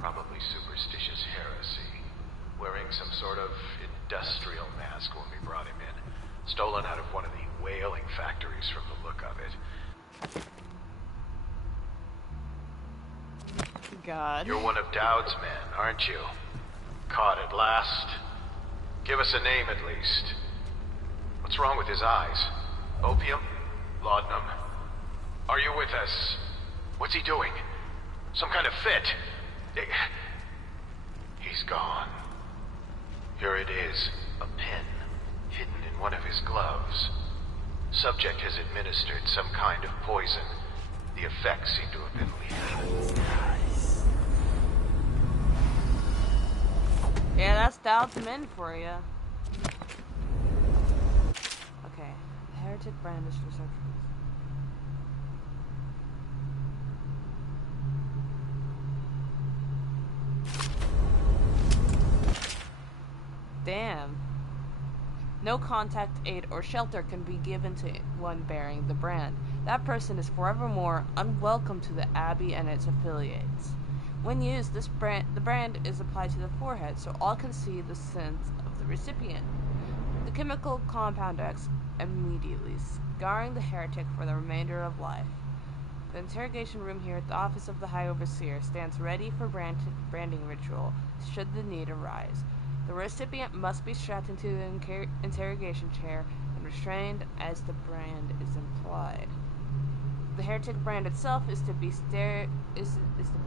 probably superstitious heresy, wearing some sort of industrial mask when we brought him in, stolen out of one of the whaling factories from the look of it. God. You're one of Dowd's men, aren't you? Caught at last? Give us a name at least. What's wrong with his eyes? Opium? Laudanum? Are you with us? What's he doing? Some kind of fit? He's gone. Here it is, a pen, hidden in one of his gloves. Subject has administered some kind of poison. The effects seem to have been lethal. Yeah, that's Dowd's men for you. Okay, the heretic brand is research. Damn. No contact, aid, or shelter can be given to one bearing the brand. That person is forevermore unwelcome to the Abbey and its affiliates. When used, the brand is applied to the forehead, so all can see the sins of the recipient. The chemical compound acts immediately, scarring the heretic for the remainder of life. The interrogation room here at the office of the High Overseer stands ready for branding ritual, should the need arise. The recipient must be strapped into the interrogation chair and restrained as the brand is implied. The heretic brand itself is to be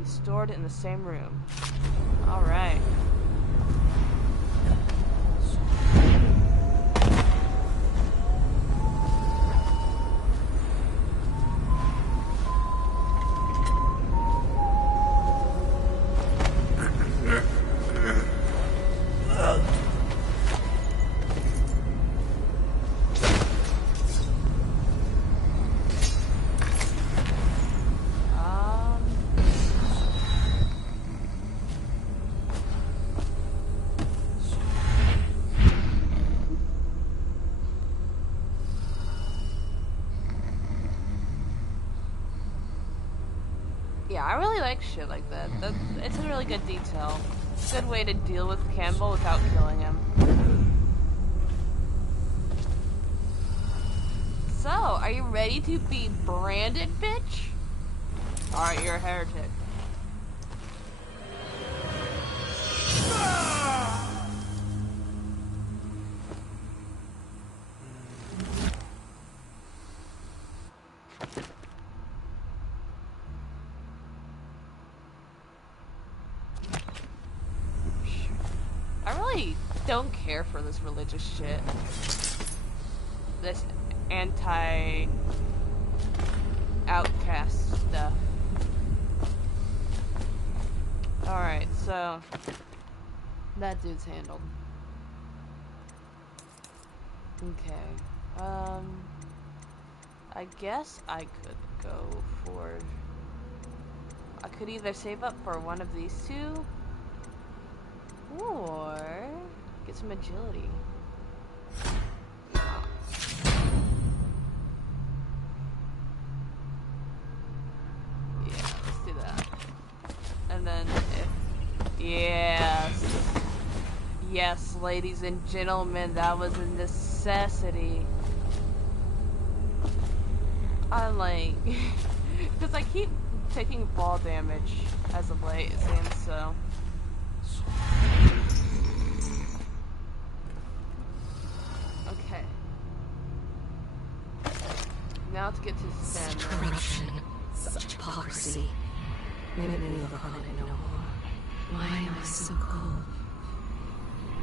stored in the same room. All right. Yeah, I really like shit like that. It's a really good detail. Good way to deal with Campbell without killing him. So, are you ready to be branded, bitch? Alright, you're a heretic. I really don't care for this religious shit. This anti-outcast stuff. Alright, so that dude's handled. Okay. I guess I could go for... I could either save up for one of these two, or get some agility. Yeah, let's do that. And then yes, ladies and gentlemen, that was a necessity. I'm like, because I keep taking fall damage as of late, it seems, so. Okay. Now to get to Sam. Such corruption, such hypocrisy. Maybe look on it no more. Why am I so cold?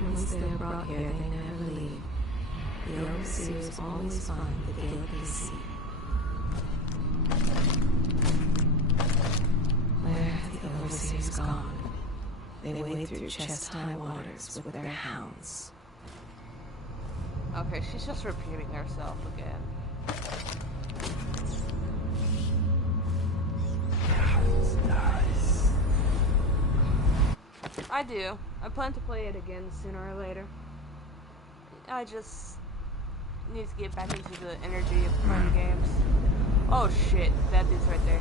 Once they're brought here, they never leave. The overseers always find the guilt they seek. is gone. They wade through chest-high waters with their hounds. Okay, she's just repeating herself again. I do. I plan to play it again sooner or later. I just need to get back into the energy of playing games. Oh shit, that dude's right there.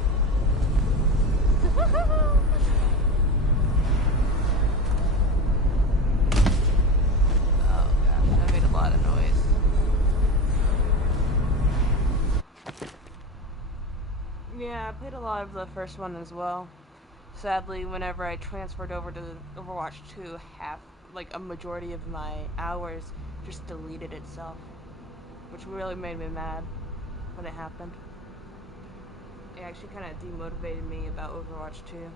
Oh gosh, I made a lot of noise. Yeah, I played a lot of the first one as well. Sadly, whenever I transferred over to Overwatch 2, a majority of my hours just deleted itself, which really made me mad when it happened. It actually kind of demotivated me about Overwatch 2.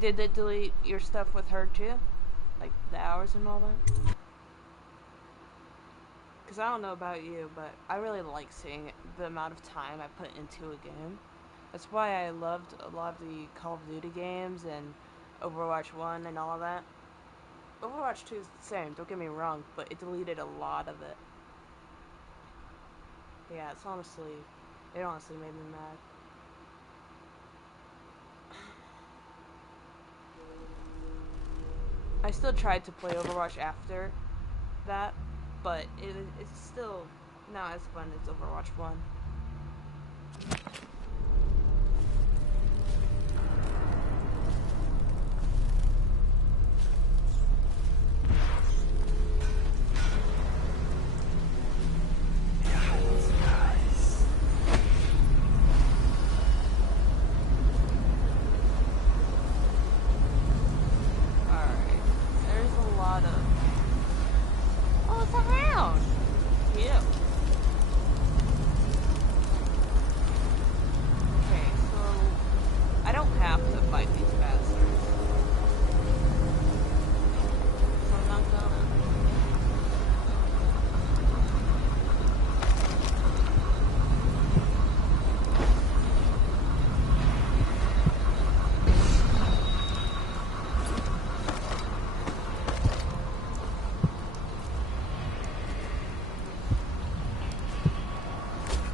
Did it delete your stuff with her too? Like the hours and all that? Because I don't know about you, but I really like seeing the amount of time I put into a game. That's why I loved a lot of the Call of Duty games and Overwatch 1 and all that. Overwatch 2 is the same, don't get me wrong, but it deleted a lot of it. Yeah, it honestly made me mad. I still tried to play Overwatch after that, but it's still not as fun as Overwatch 1.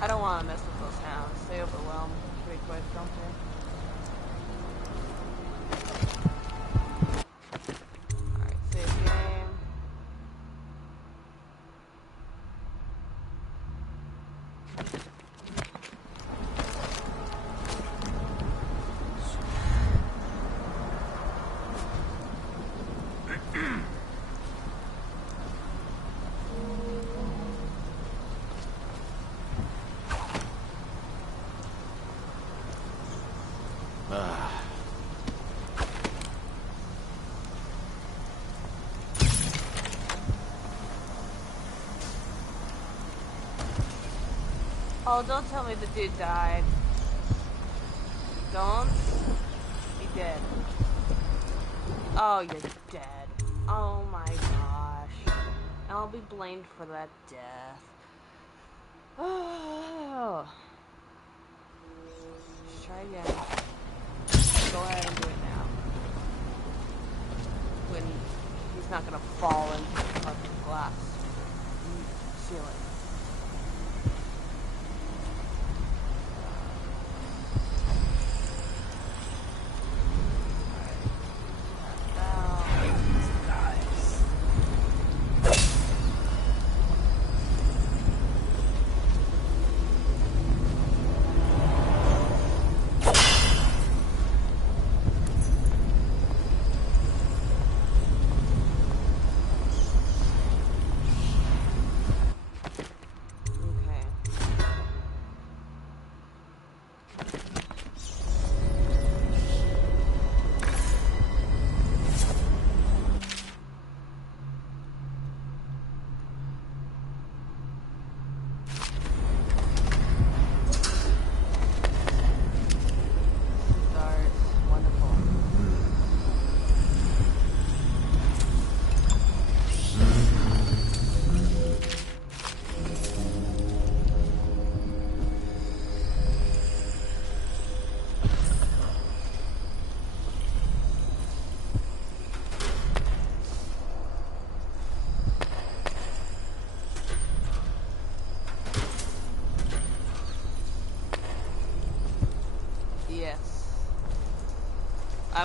I don't want to mess with those hounds. They overwhelm pretty quick, don't they? Alright, save game. Oh, don't tell me the dude died. Don't be dead. Oh, you're dead. Oh my gosh. I'll be blamed for that death. Oh. Let's try again. Go ahead and do it now. When he's not gonna fall into the fucking glass ceiling.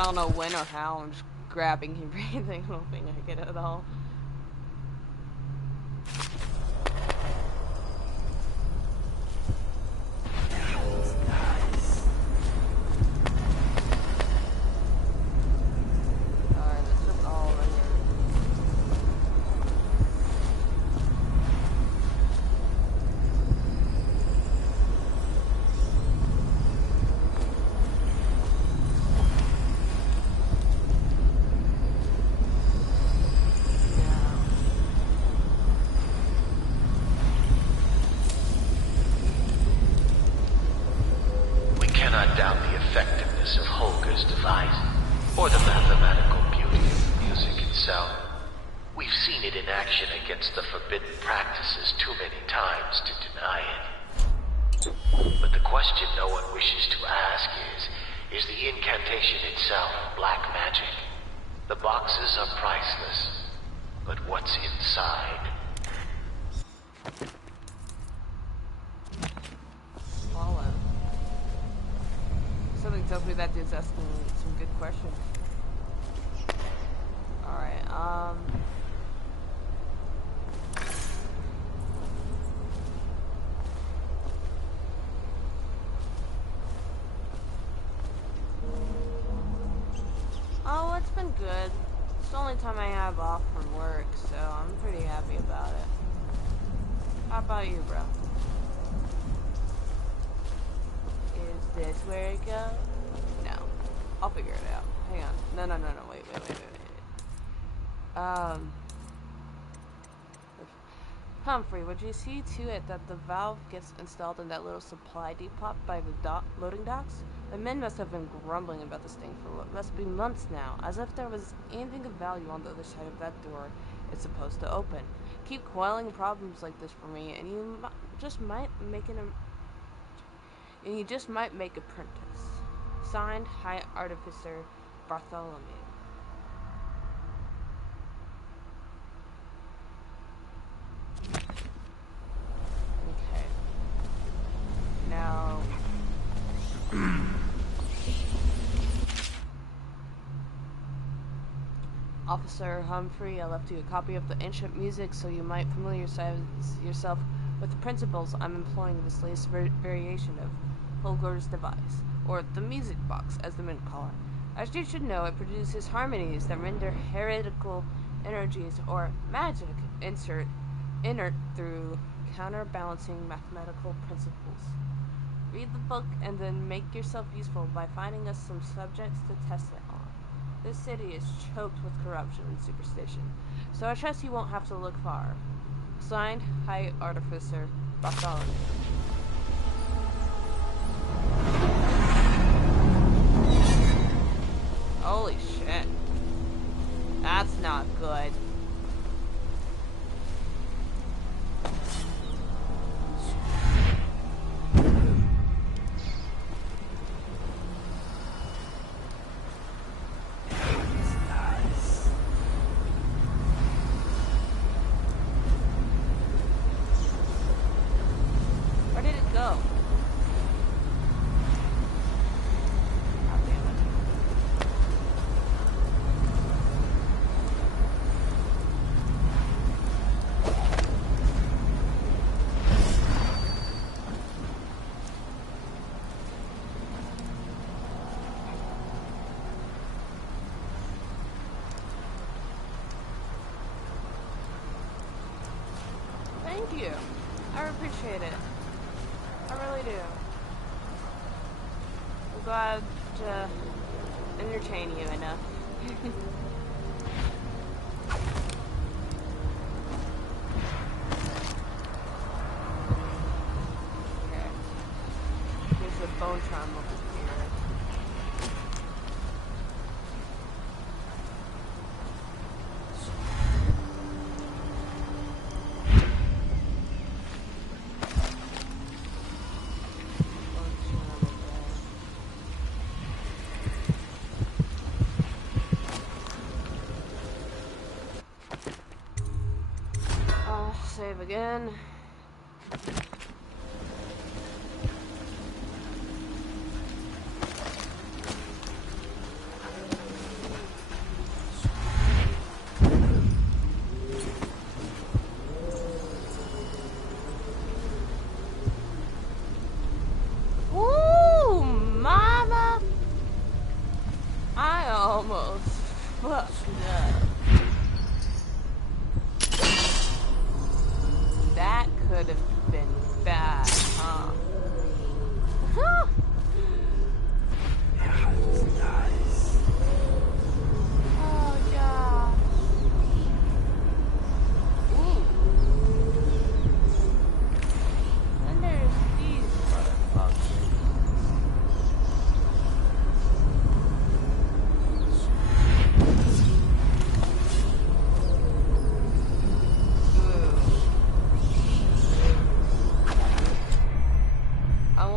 don't know when or how. I'm just grabbing and breathing, hoping I get it all. That dude's asking some good questions. Alright, oh, it's been good. It's the only time I have off from work, so I'm pretty happy about it. How about you, bro? Is this where it goes? No. I'll figure it out. Hang on. No, wait. Humphrey, would you see to it that the valve gets installed in that little supply depot by the loading docks? The men must have been grumbling about this thing for what must be months now, as if there was anything of value on the other side of that door it's supposed to open. Keep quelling problems like this for me, and you just might make apprentice. Signed, High Artificer Bartholomew. Okay. Now... Officer Humphrey, I left you a copy of the ancient music so you might familiarize yourself with the principles I'm employing this latest variation of Holger's device, or the music box, as the men call it. As you should know, it produces harmonies that render heretical energies, or magic, inert through counterbalancing mathematical principles. Read the book and then make yourself useful by finding us some subjects to test it on. This city is choked with corruption and superstition, so I trust you won't have to look far. Signed, High Artificer Bartholomew. Holy shit. That's not good. Thank you. I appreciate it. I really do. I'm glad to entertain you enough. Okay. Here's the bone charm over here. Save again.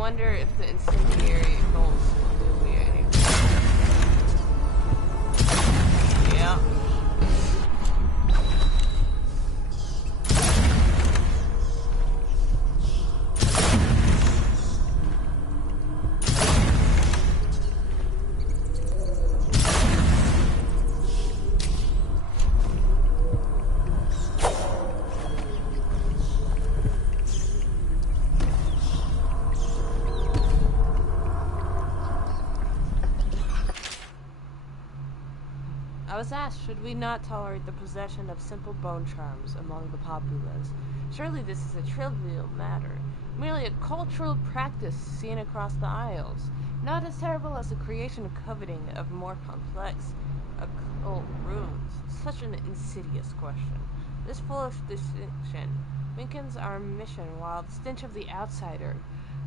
wonder if the incendiary bolts will do me anything. Yeah. I was asked, should we not tolerate the possession of simple bone charms among the populace? Surely this is a trivial matter, merely a cultural practice seen across the Isles, not as terrible as the creation and coveting of more complex occult runes. Such an insidious question. This foolish distinction weakens our mission while the stench of the outsider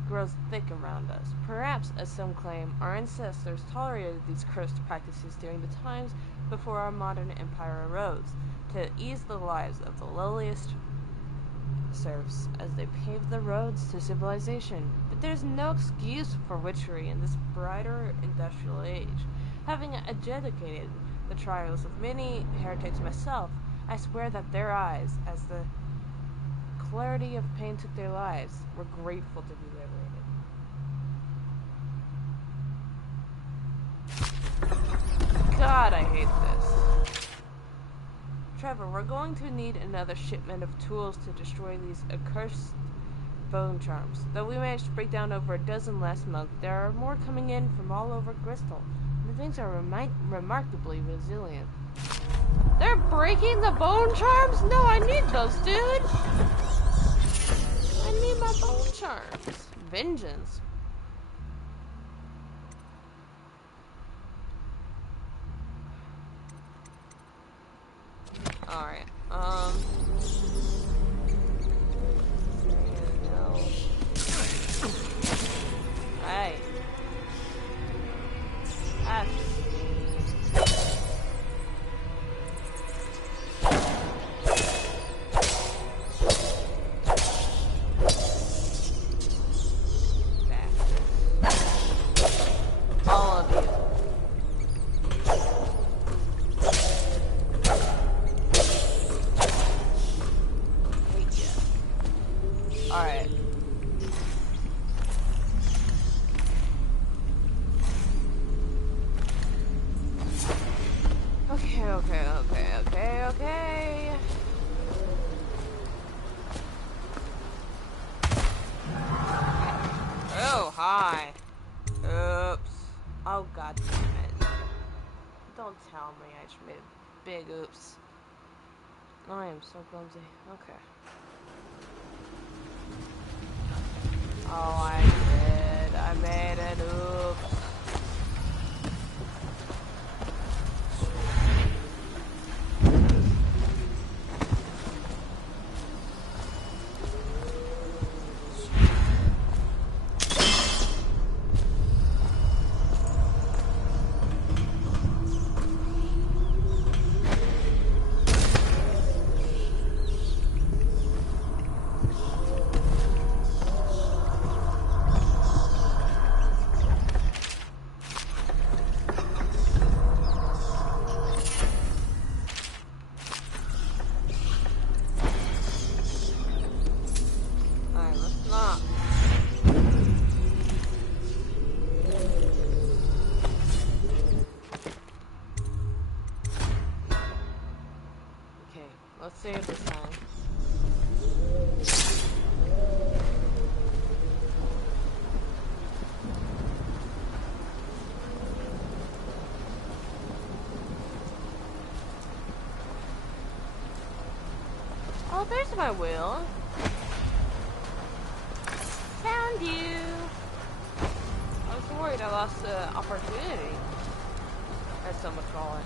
grows thick around us. Perhaps, as some claim, our ancestors tolerated these cursed practices during the times before our modern empire arose, to ease the lives of the lowliest serfs as they paved the roads to civilization. But there's no excuse for witchery in this brighter industrial age. Having adjudicated the trials of many heretics myself, I swear that their eyes, as the clarity of pain took their lives, were grateful to be liberated. God, I hate this. Trevor, we're going to need another shipment of tools to destroy these accursed bone charms. Though we managed to break down over a dozen last month, there are more coming in from all over Bristol. The things are remarkably resilient. They're breaking the bone charms? No, I need those, dude! I need my bone charms. Vengeance. Alright, Hey. F. All of you. Hate ya. Alright. Okay. Oh, hi. Oops. Oh, god damn it. Don't tell me I just made a big oops. I am so clumsy. Okay. Oh, I did. I made an oops. Let's save this time. Oh, there's my wheel. Found you. I was worried I lost the opportunity, as some would call it.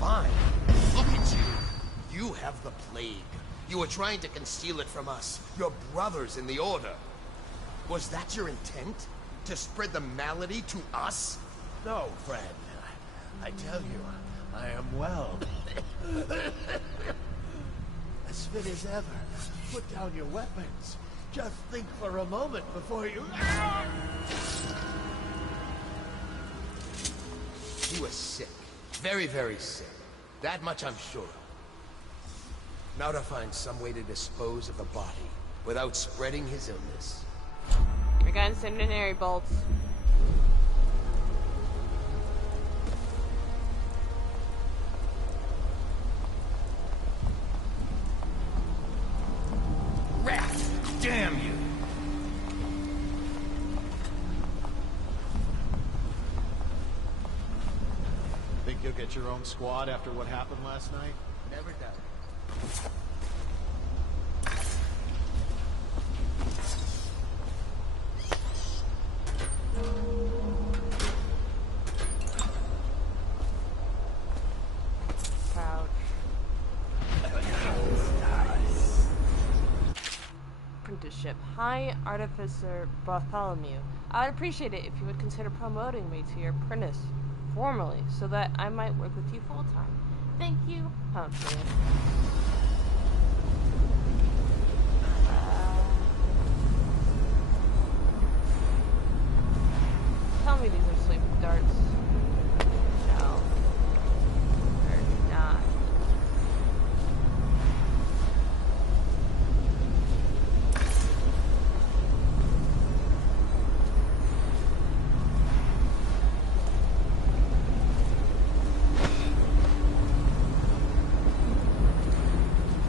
Fine. plague. You were trying to conceal it from us, your brothers in the Order. Was that your intent? To spread the malady to us? No, friend. I tell you, I am well. As fit as ever. Put down your weapons. Just think for a moment before you... He was sick. Very, very sick. That much I'm sure of. Now to find some way to dispose of the body without spreading his illness. I got incendiary bolts. Rat! Damn you! Think you'll get your own squad after what happened last night? Never doubt. Pouch. Apprenticeship. Hi, Artificer Bartholomew. I would appreciate it if you would consider promoting me to your apprentice formally, so that I might work with you full-time. Thank you, Humphrey. Tell me these are sleep darts. No. They're not.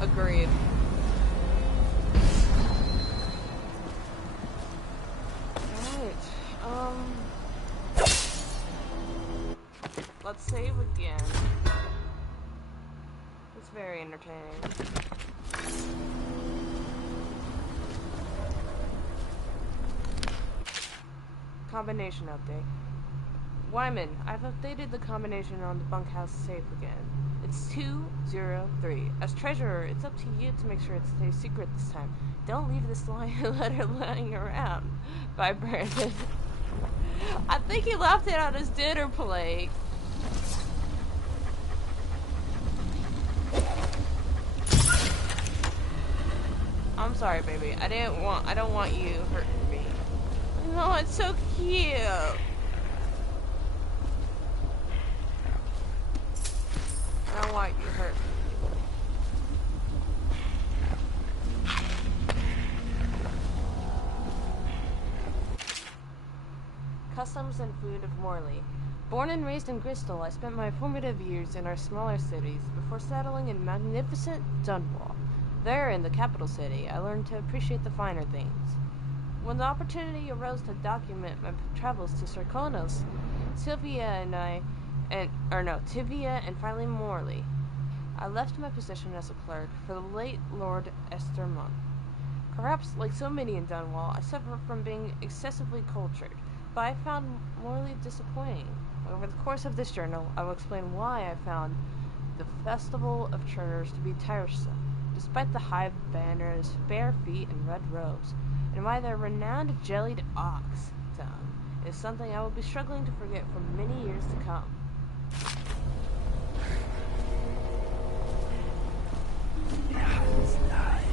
Agreed. Alright, let's save again. It's very entertaining. Combination update. Wyman, I've updated the combination on the bunkhouse safe again. It's 203. As treasurer, it's up to you to make sure it stays secret this time. Don't leave this letter lying around. By Brandon. I think he left it on his dinner plate. I'm sorry, baby. I don't want you hurting me. Oh, it's so cute. I don't want you hurt. Customs and food of Morley. Born and raised in Bristol, I spent my formative years in our smaller cities before settling in magnificent Dunwall. There, in the capital city, I learned to appreciate the finer things. When the opportunity arose to document my travels to Sarkonos, Tivia and finally Morley, I left my position as a clerk for the late Lord Estermont. Perhaps, like so many in Dunwall, I suffer from being excessively cultured, but I found Morley disappointing. Over the course of this journal, I will explain why I found the Festival of Churners to be tiresome, despite the high banners, bare feet, and red robes, and why their renowned jellied ox tongue is something I will be struggling to forget for many years to come. That's nice.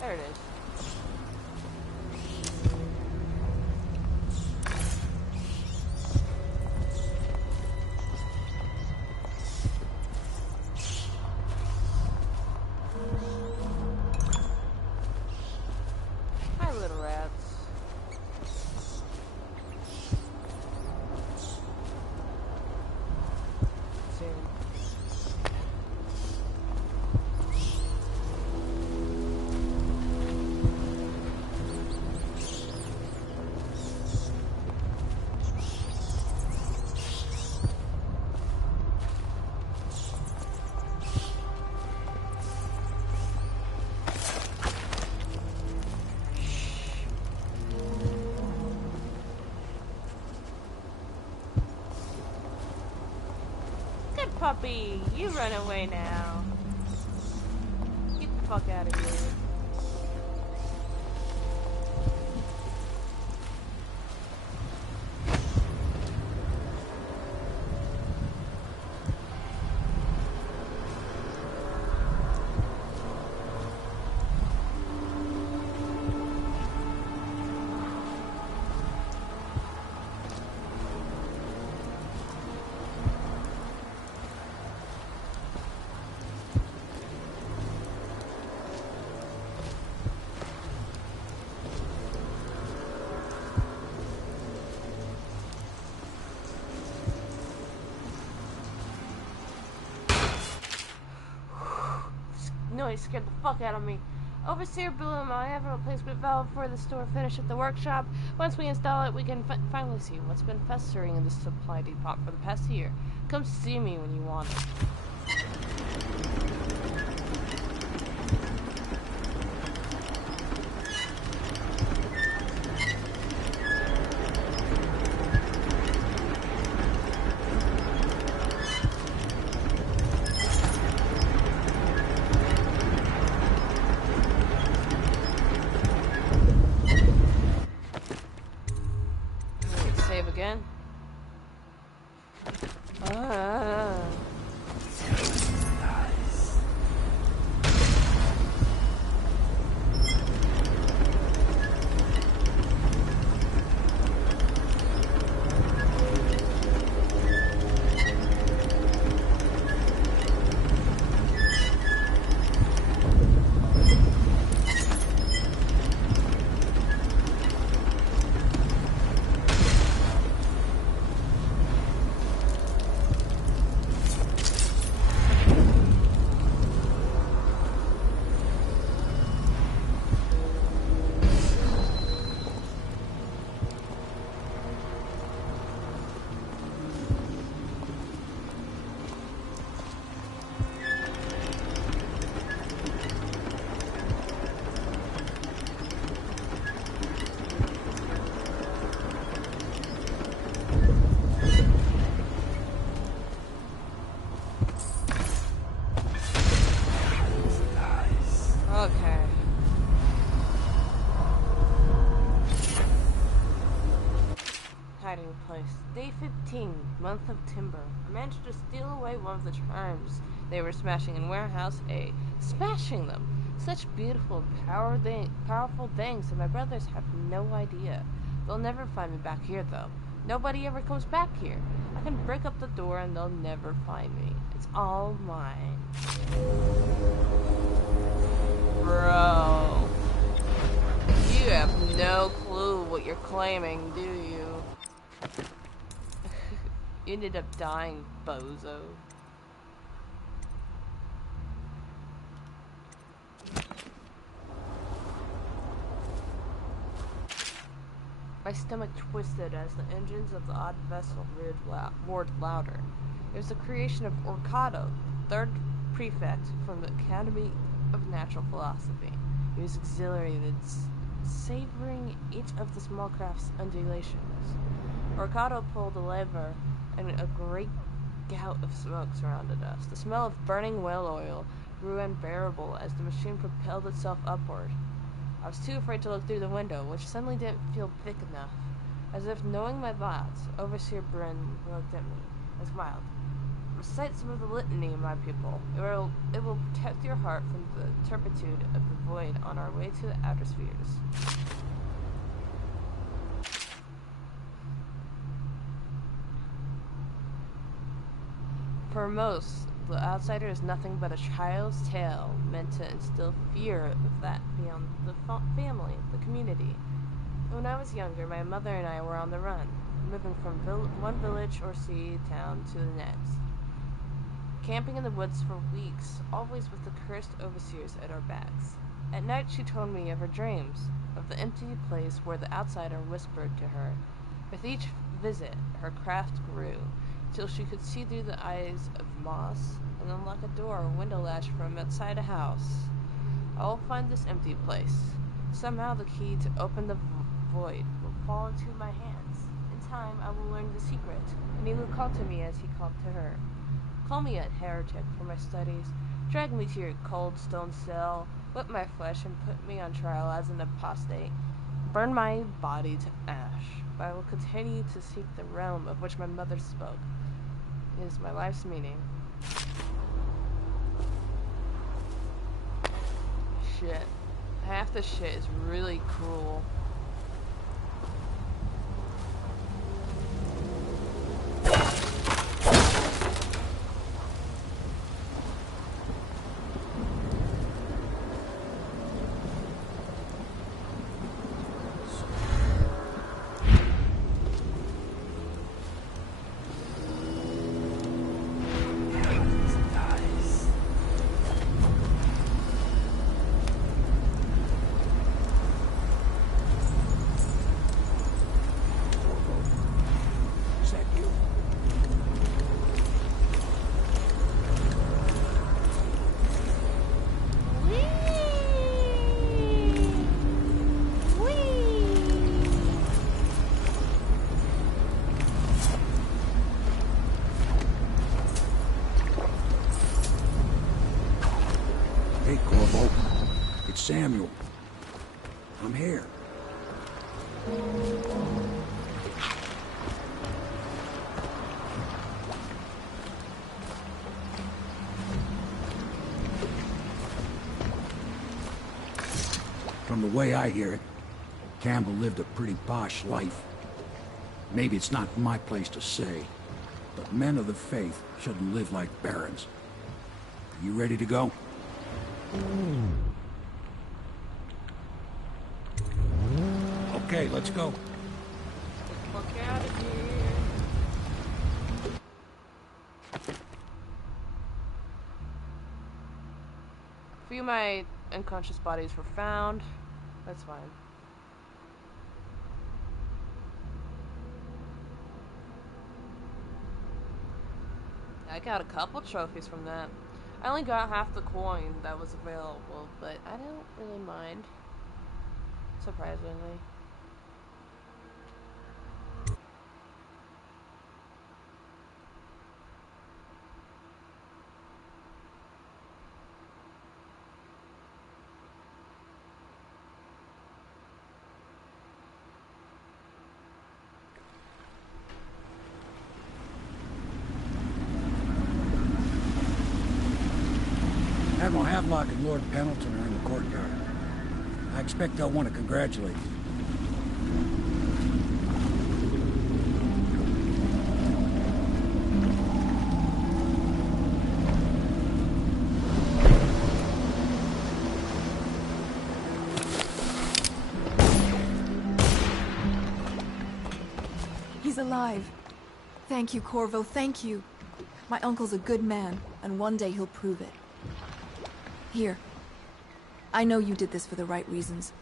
There it is. Hi, little rats. puppy! You run away now. Get the fuck out of here. Noise scared the fuck out of me. Overseer Bloom, I have a replacement valve for the store finished at the workshop. Once we install it, we can finally see what's been festering in the supply depot for the past year. Come see me when you want it. Save again. Okay. Hiding place. Day 15, month of timber. I managed to steal away one of the charms they were smashing in warehouse A. Smashing them! Such beautiful, powerful things, and my brothers have no idea. They'll never find me back here, though. Nobody ever comes back here. I can break up the door and they'll never find me. It's all mine. Bro. You have no clue what you're claiming, do you? You ended up dying, bozo. My stomach twisted as the engines of the odd vessel roared louder. It was the creation of Orcado, third prefect from the Academy of Natural Philosophy. He was exhilarated, savoring each of the small craft's undulations. Orcado pulled a lever, and a great gout of smoke surrounded us. The smell of burning whale oil grew unbearable as the machine propelled itself upward. I was too afraid to look through the window, which suddenly didn't feel big enough. As if knowing my thoughts, Overseer Bryn looked at me and smiled. Recite some of the litany, my people. It will protect your heart from the turpitude of the void on our way to the outer spheres. For most, the outsider is nothing but a child's tale meant to instill fear of that beyond the family, the community. When I was younger, my mother and I were on the run, moving from one village or sea town to the next. Camping in the woods for weeks, always with the cursed overseers at our backs. At night she told me of her dreams, of the empty place where the outsider whispered to her. With each visit, her craft grew, till she could see through the eyes of moss and unlock a door or window latch from outside a house. I will find this empty place. Somehow the key to open the void will fall into my hands. In time, I will learn the secret, and he will call to me as he called to her. call me a heretic for my studies, drag me to your cold stone cell, whip my flesh, and put me on trial as an apostate. Burn my body to ash, but I will continue to seek the realm of which my mother spoke. It is my life's meaning. Shit. Half the shit is really cruel. Samuel, I'm here. From the way I hear it, Campbell lived a pretty posh life. Maybe it's not my place to say, but men of the faith shouldn't live like barons. Are you ready to go? Okay, let's go. Fuck out of here. A few of my unconscious bodies were found. That's fine. I got a couple trophies from that. I only got half the coin that was available, but I don't really mind. Surprisingly. Admiral Havelock and Lord Pendleton are in the courtyard. I expect they'll want to congratulate you. He's alive. Thank you, Corvo, thank you. My uncle's a good man, and one day he'll prove it. Here. I know you did this for the right reasons,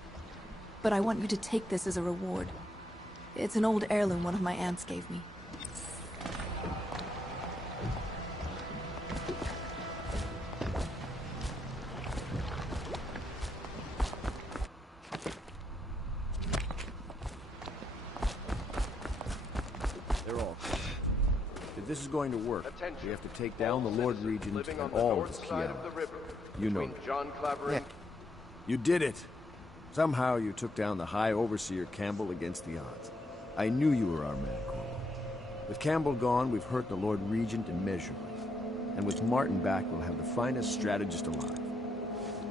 but I want you to take this as a reward. It's an old heirloom one of my aunts gave me. They're all clear. If this is going to work, we have to take down the Lord Regent and all of his key allies. You know that. Yeah. You did it. Somehow you took down the High Overseer Campbell against the odds. I knew you were our man, Corvo. With Campbell gone, we've hurt the Lord Regent immeasurably. And with Martin back, we'll have the finest strategist alive.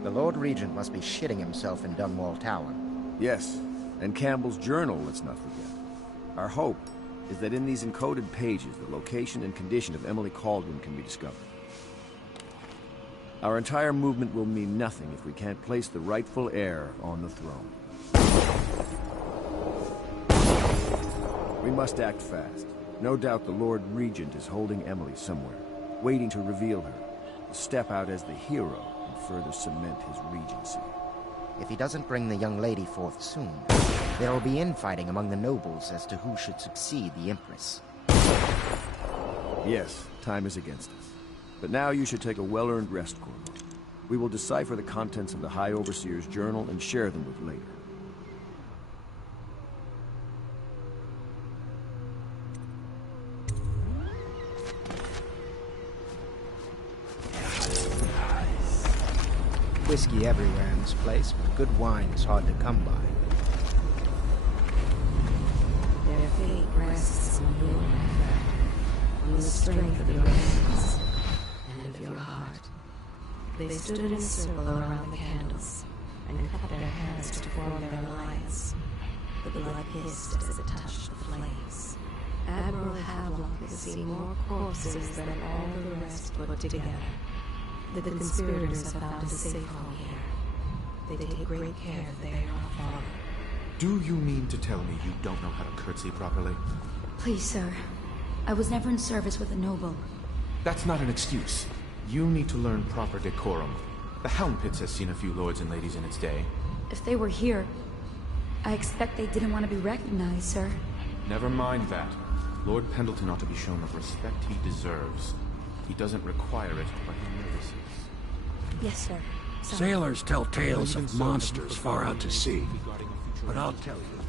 The Lord Regent must be shitting himself in Dunwall Tower. Yes, and Campbell's journal, let's not forget. Our hope is that in these encoded pages, the location and condition of Emily Kaldwin can be discovered. Our entire movement will mean nothing if we can't place the rightful heir on the throne. We must act fast. No doubt the Lord Regent is holding Emily somewhere, waiting to reveal her, to step out as the hero and further cement his regency. If he doesn't bring the young lady forth soon, there will be infighting among the nobles as to who should succeed the Empress. Yes, time is against us. But now you should take a well-earned rest, Corvo. We will decipher the contents of the High Overseer's journal and share them with later. whiskey everywhere in this place, but good wine is hard to come by. Their fate rests on your effort, on the strength of your hands and of your heart. They stood in a circle around the candles and cut their hands to form their alliance. The blood hissed as it touched the flames. Admiral Havelock has seen more corpses than all the rest put together. The conspirators have found a safe home here. They take great care that they are not followed. Do you mean to tell me you don't know how to curtsy properly? Please, sir. I was never in service with a noble. That's not an excuse. You need to learn proper decorum. The Hound Pits has seen a few lords and ladies in its day. If they were here, I expect they didn't want to be recognized, sir. Never mind that. Lord Pendleton ought to be shown the respect he deserves. He doesn't require it, but he notices. Yes, sir. Sorry. Sailors tell tales of monsters far out to sea. But I'll tell you,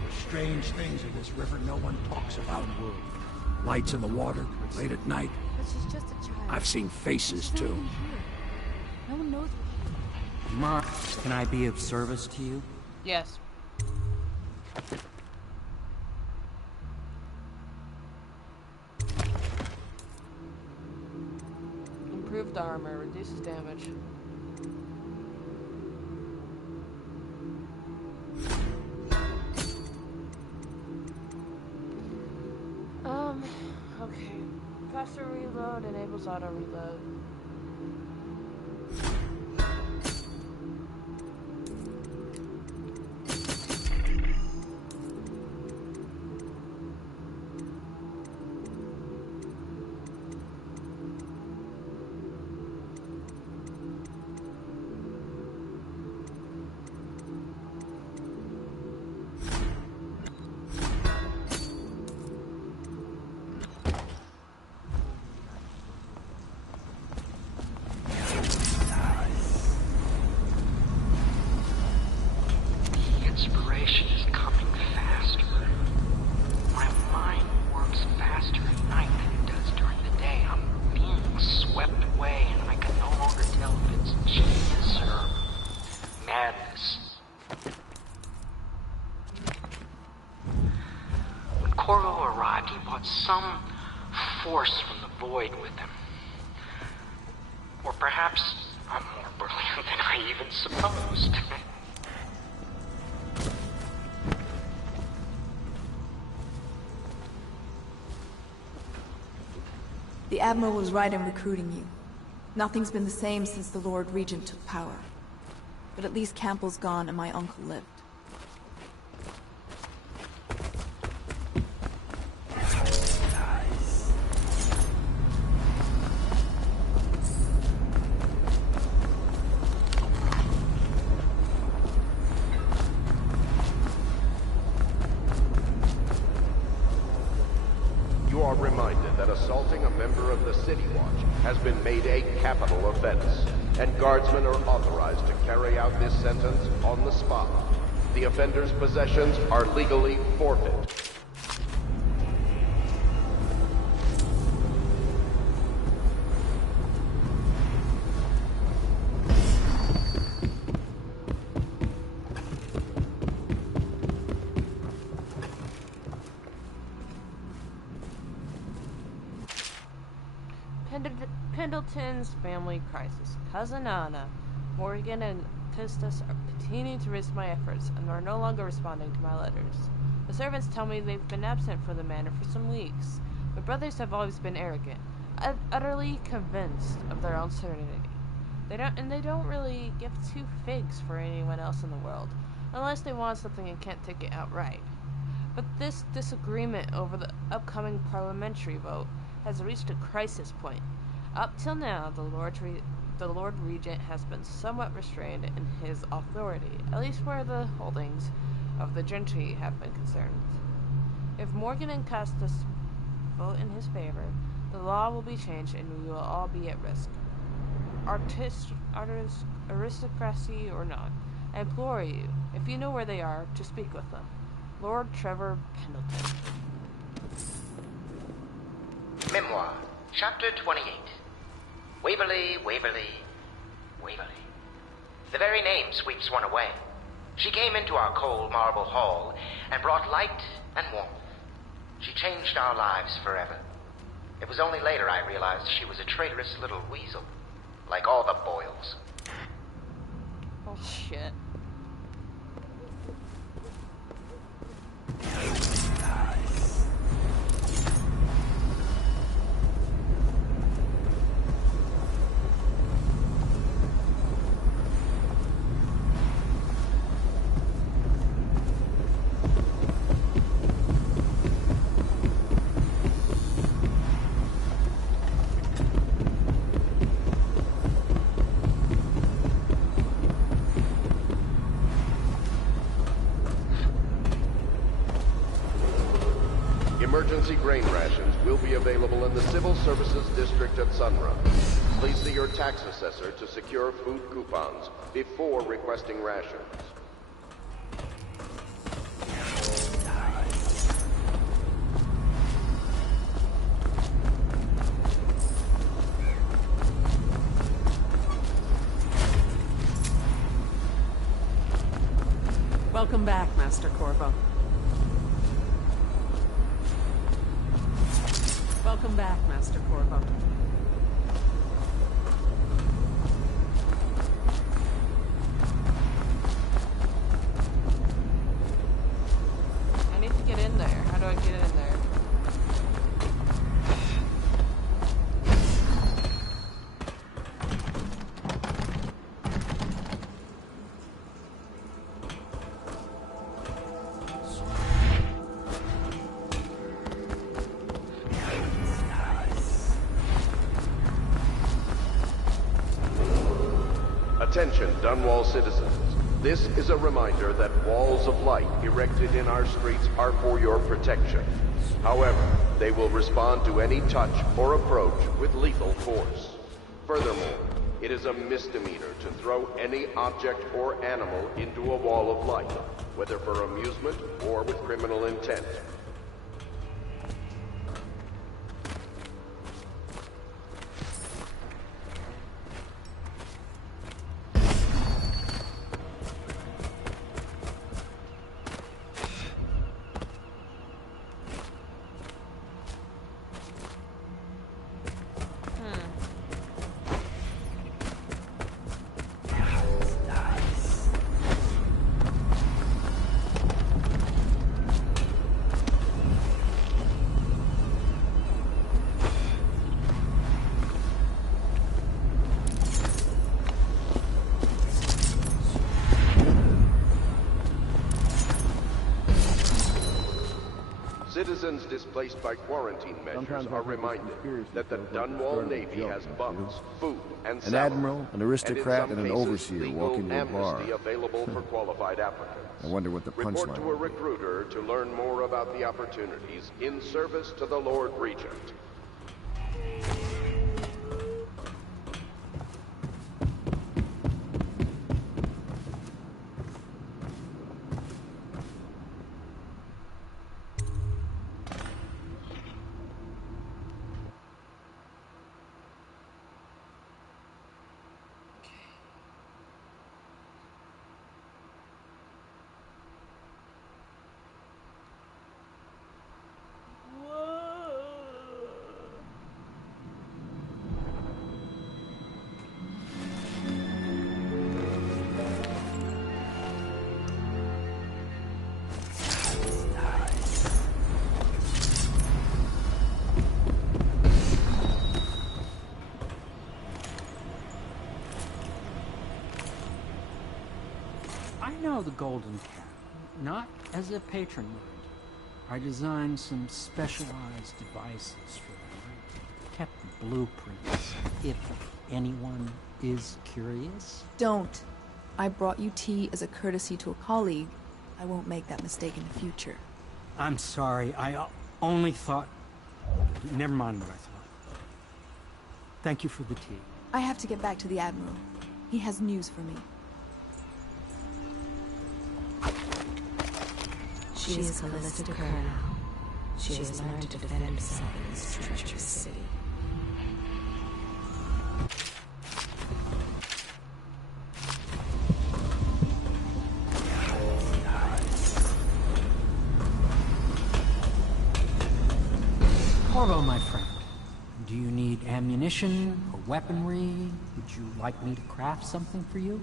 there's strange things in this river no one talks about. Lights in the water, late at night. But she's just a child. I've seen faces, too. No one knows. Ma, can I be of service to you? Yes. Improved armor, reduces damage. Okay. Faster reload enables auto reload. Some force from the void with him. Or perhaps I'm more brilliant than I even supposed. The Admiral was right in recruiting you. Nothing's been the same since the Lord Regent took power. But at least Campbell's gone and my uncle lived. Has been made a capital offense, and guardsmen are authorized to carry out this sentence on the spot. The offender's possessions are legally forfeit. Pendleton's family crisis. Cousin Anna, Morgan, and Custis are continuing to resist my efforts and are no longer responding to my letters. The servants tell me they've been absent from the manor for some weeks. My brothers have always been arrogant, utterly convinced of their own serenity. They don't really give two figs for anyone else in the world, unless they want something and can't take it outright. But this disagreement over the upcoming parliamentary vote has reached a crisis point. Up till now, the Lord Regent has been somewhat restrained in his authority, at least where the holdings of the gentry have been concerned. If Morgan and Custis vote in his favor, the law will be changed and we will all be at risk. Aristocracy or not, I implore you, if you know where they are, to speak with them. Lord Trevor Pendleton. Memoir, Chapter 28. Waverly, Waverly, Waverly. The very name sweeps one away. She came into our cold marble hall and brought light and warmth. She changed our lives forever. It was only later I realized she was a traitorous little weasel, like all the Boyles. Oh, shit. Emergency grain rations will be available in the Civil Services District at Sunrun. Please see your tax assessor to secure food coupons before requesting rations. Welcome back, Master Corvo. Welcome back, Master Corvo. I need to get in there. How do I get in there? Attention, Dunwall citizens. This is a reminder that walls of light erected in our streets are for your protection. However, they will respond to any touch or approach with lethal force. Furthermore, it is a misdemeanor to throw any object or animal into a wall of light, whether for amusement or with criminal intent. Citizens displaced by quarantine measures are reminded that the Dunwall Navy has bunks, food, and An salaries, admiral, an aristocrat, and in an some cases, overseer legal walk into a bar. amnesty available for qualified applicants. I wonder what the Report punchline to a will be. recruiter to learn more about the opportunities in service to the Lord Regent. I know the Golden Cat, not as a patron would. I designed some specialized devices for them. I kept the blueprints, if anyone is curious. Don't. I brought you tea as a courtesy to a colleague. I won't make that mistake in the future. I'm sorry, I only thought... Never mind what I thought. Thank you for the tea. I have to get back to the Admiral. He has news for me. She is Callista Colonel. She has learned to defend herself in this treacherous city. Do you need ammunition or weaponry? Would you like me to craft something for you?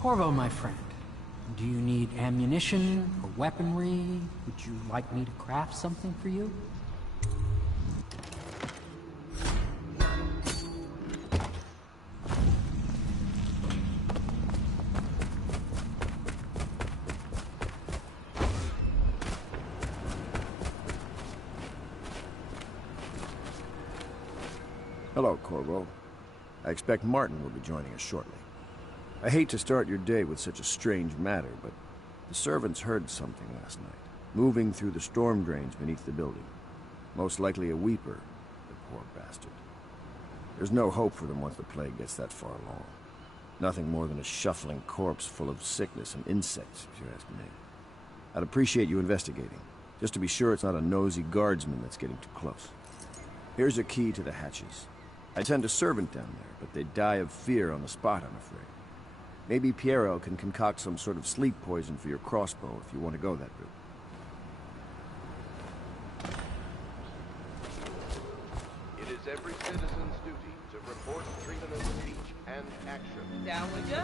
Corvo, my friend, do you need ammunition or weaponry? Would you like me to craft something for you? Hello, Corvo. I expect Martin will be joining us shortly. I hate to start your day with such a strange matter, but the servants heard something last night, moving through the storm drains beneath the building. Most likely a weeper, the poor bastard. There's no hope for them once the plague gets that far along. Nothing more than a shuffling corpse full of sickness and insects, if you ask me. I'd appreciate you investigating, just to be sure it's not a nosy guardsman that's getting too close. Here's a key to the hatches. I send a servant down there, but they die of fear on the spot, I'm afraid. Maybe Piero can concoct some sort of sleep poison for your crossbow if you want to go that route. It is every citizen's duty to report freedom of speech and action. Down we go.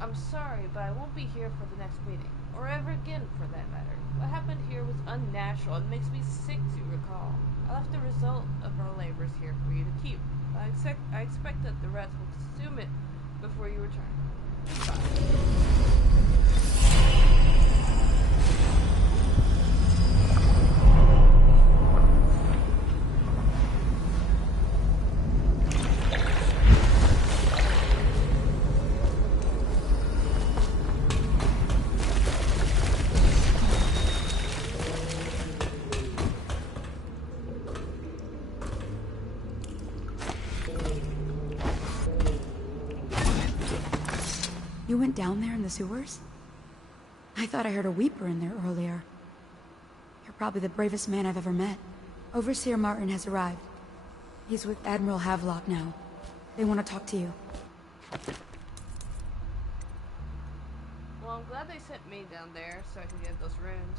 I'm sorry, but I won't be here for the next meeting, or ever again for that matter. What happened here was unnatural and makes me sick to recall. I left the result of our labors here for you to keep. I expect that the rats will consume it before you return. Goodbye. You went down there in the sewers? I thought I heard a weeper in there earlier. You're probably the bravest man I've ever met. Overseer Martin has arrived. He's with Admiral Havelock now. They want to talk to you. Well, I'm glad they sent me down there so I can get those runes.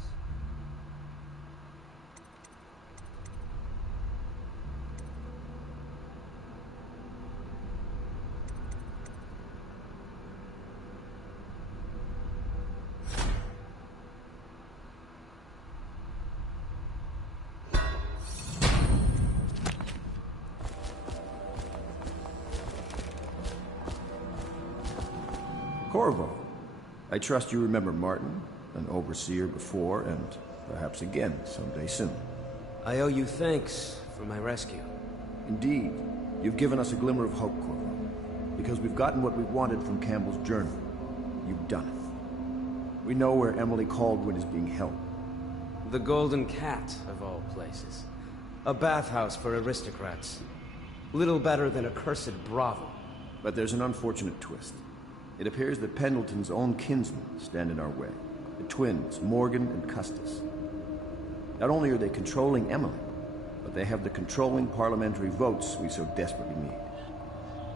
Corvo, I trust you remember Martin, an overseer before, and perhaps again someday soon. I owe you thanks for my rescue. Indeed. You've given us a glimmer of hope, Corvo. Because we've gotten what we wanted from Campbell's journal. You've done it. We know where Emily Caldwin is being held. The Golden Cat, of all places. A bathhouse for aristocrats. Little better than a cursed brothel. But there's an unfortunate twist. It appears that Pendleton's own kinsmen stand in our way. The twins, Morgan and Custis. Not only are they controlling Emily, but they have the controlling parliamentary votes we so desperately need.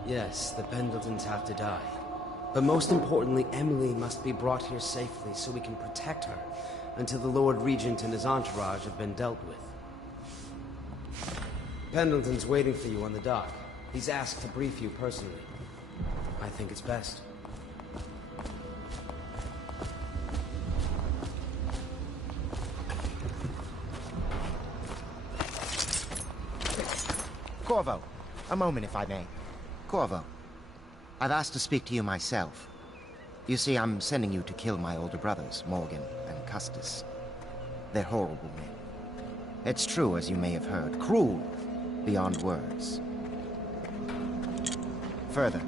Yes, the Pendletons have to die. But most importantly, Emily must be brought here safely so we can protect her until the Lord Regent and his entourage have been dealt with. Pendleton's waiting for you on the dock. He's asked to brief you personally. I think it's best. Corvo, a moment if I may. Corvo, I've asked to speak to you myself. You see, I'm sending you to kill my older brothers, Morgan and Custis. They're horrible men. It's true, as you may have heard, cruel beyond words. Further,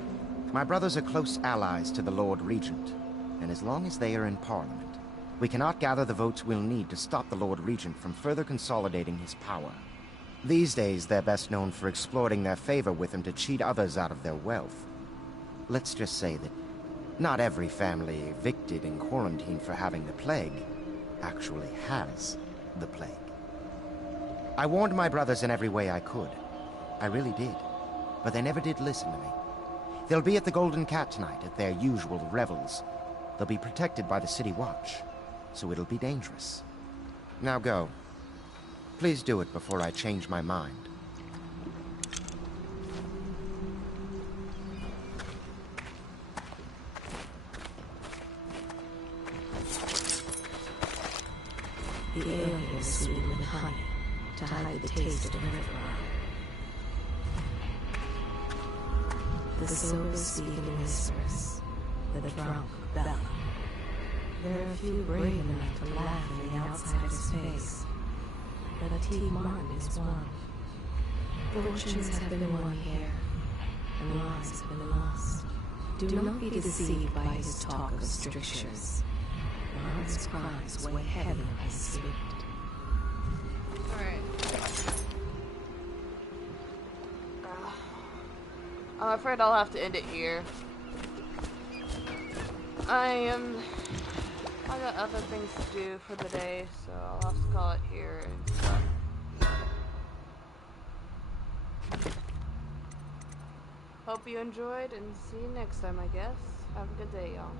my brothers are close allies to the Lord Regent, and as long as they are in Parliament, we cannot gather the votes we'll need to stop the Lord Regent from further consolidating his power. These days, they're best known for exploiting their favor with him to cheat others out of their wealth. Let's just say that not every family evicted and quarantined for having the plague actually has the plague. I warned my brothers in every way I could. I really did. But they never did listen to me. They'll be at the Golden Cat tonight at their usual revels. They'll be protected by the City Watch, so it'll be dangerous. Now go. Please do it before I change my mind. The ale here is sweetened with honey to hide the taste of river. The sober speak in whispers, the drunk bellow. There are few brave enough to laugh in the outsider's face, but T. Martin is one. Fortunes have been won here, and lives have been lost. Do not be deceived by his talk of strictures. Martin's crimes weigh heavy on his spirit. I'm afraid I'll have to end it here. I got other things to do for the day, so I'll have to call it here and stuff. Hope you enjoyed, and see you next time, I guess. Have a good day, y'all.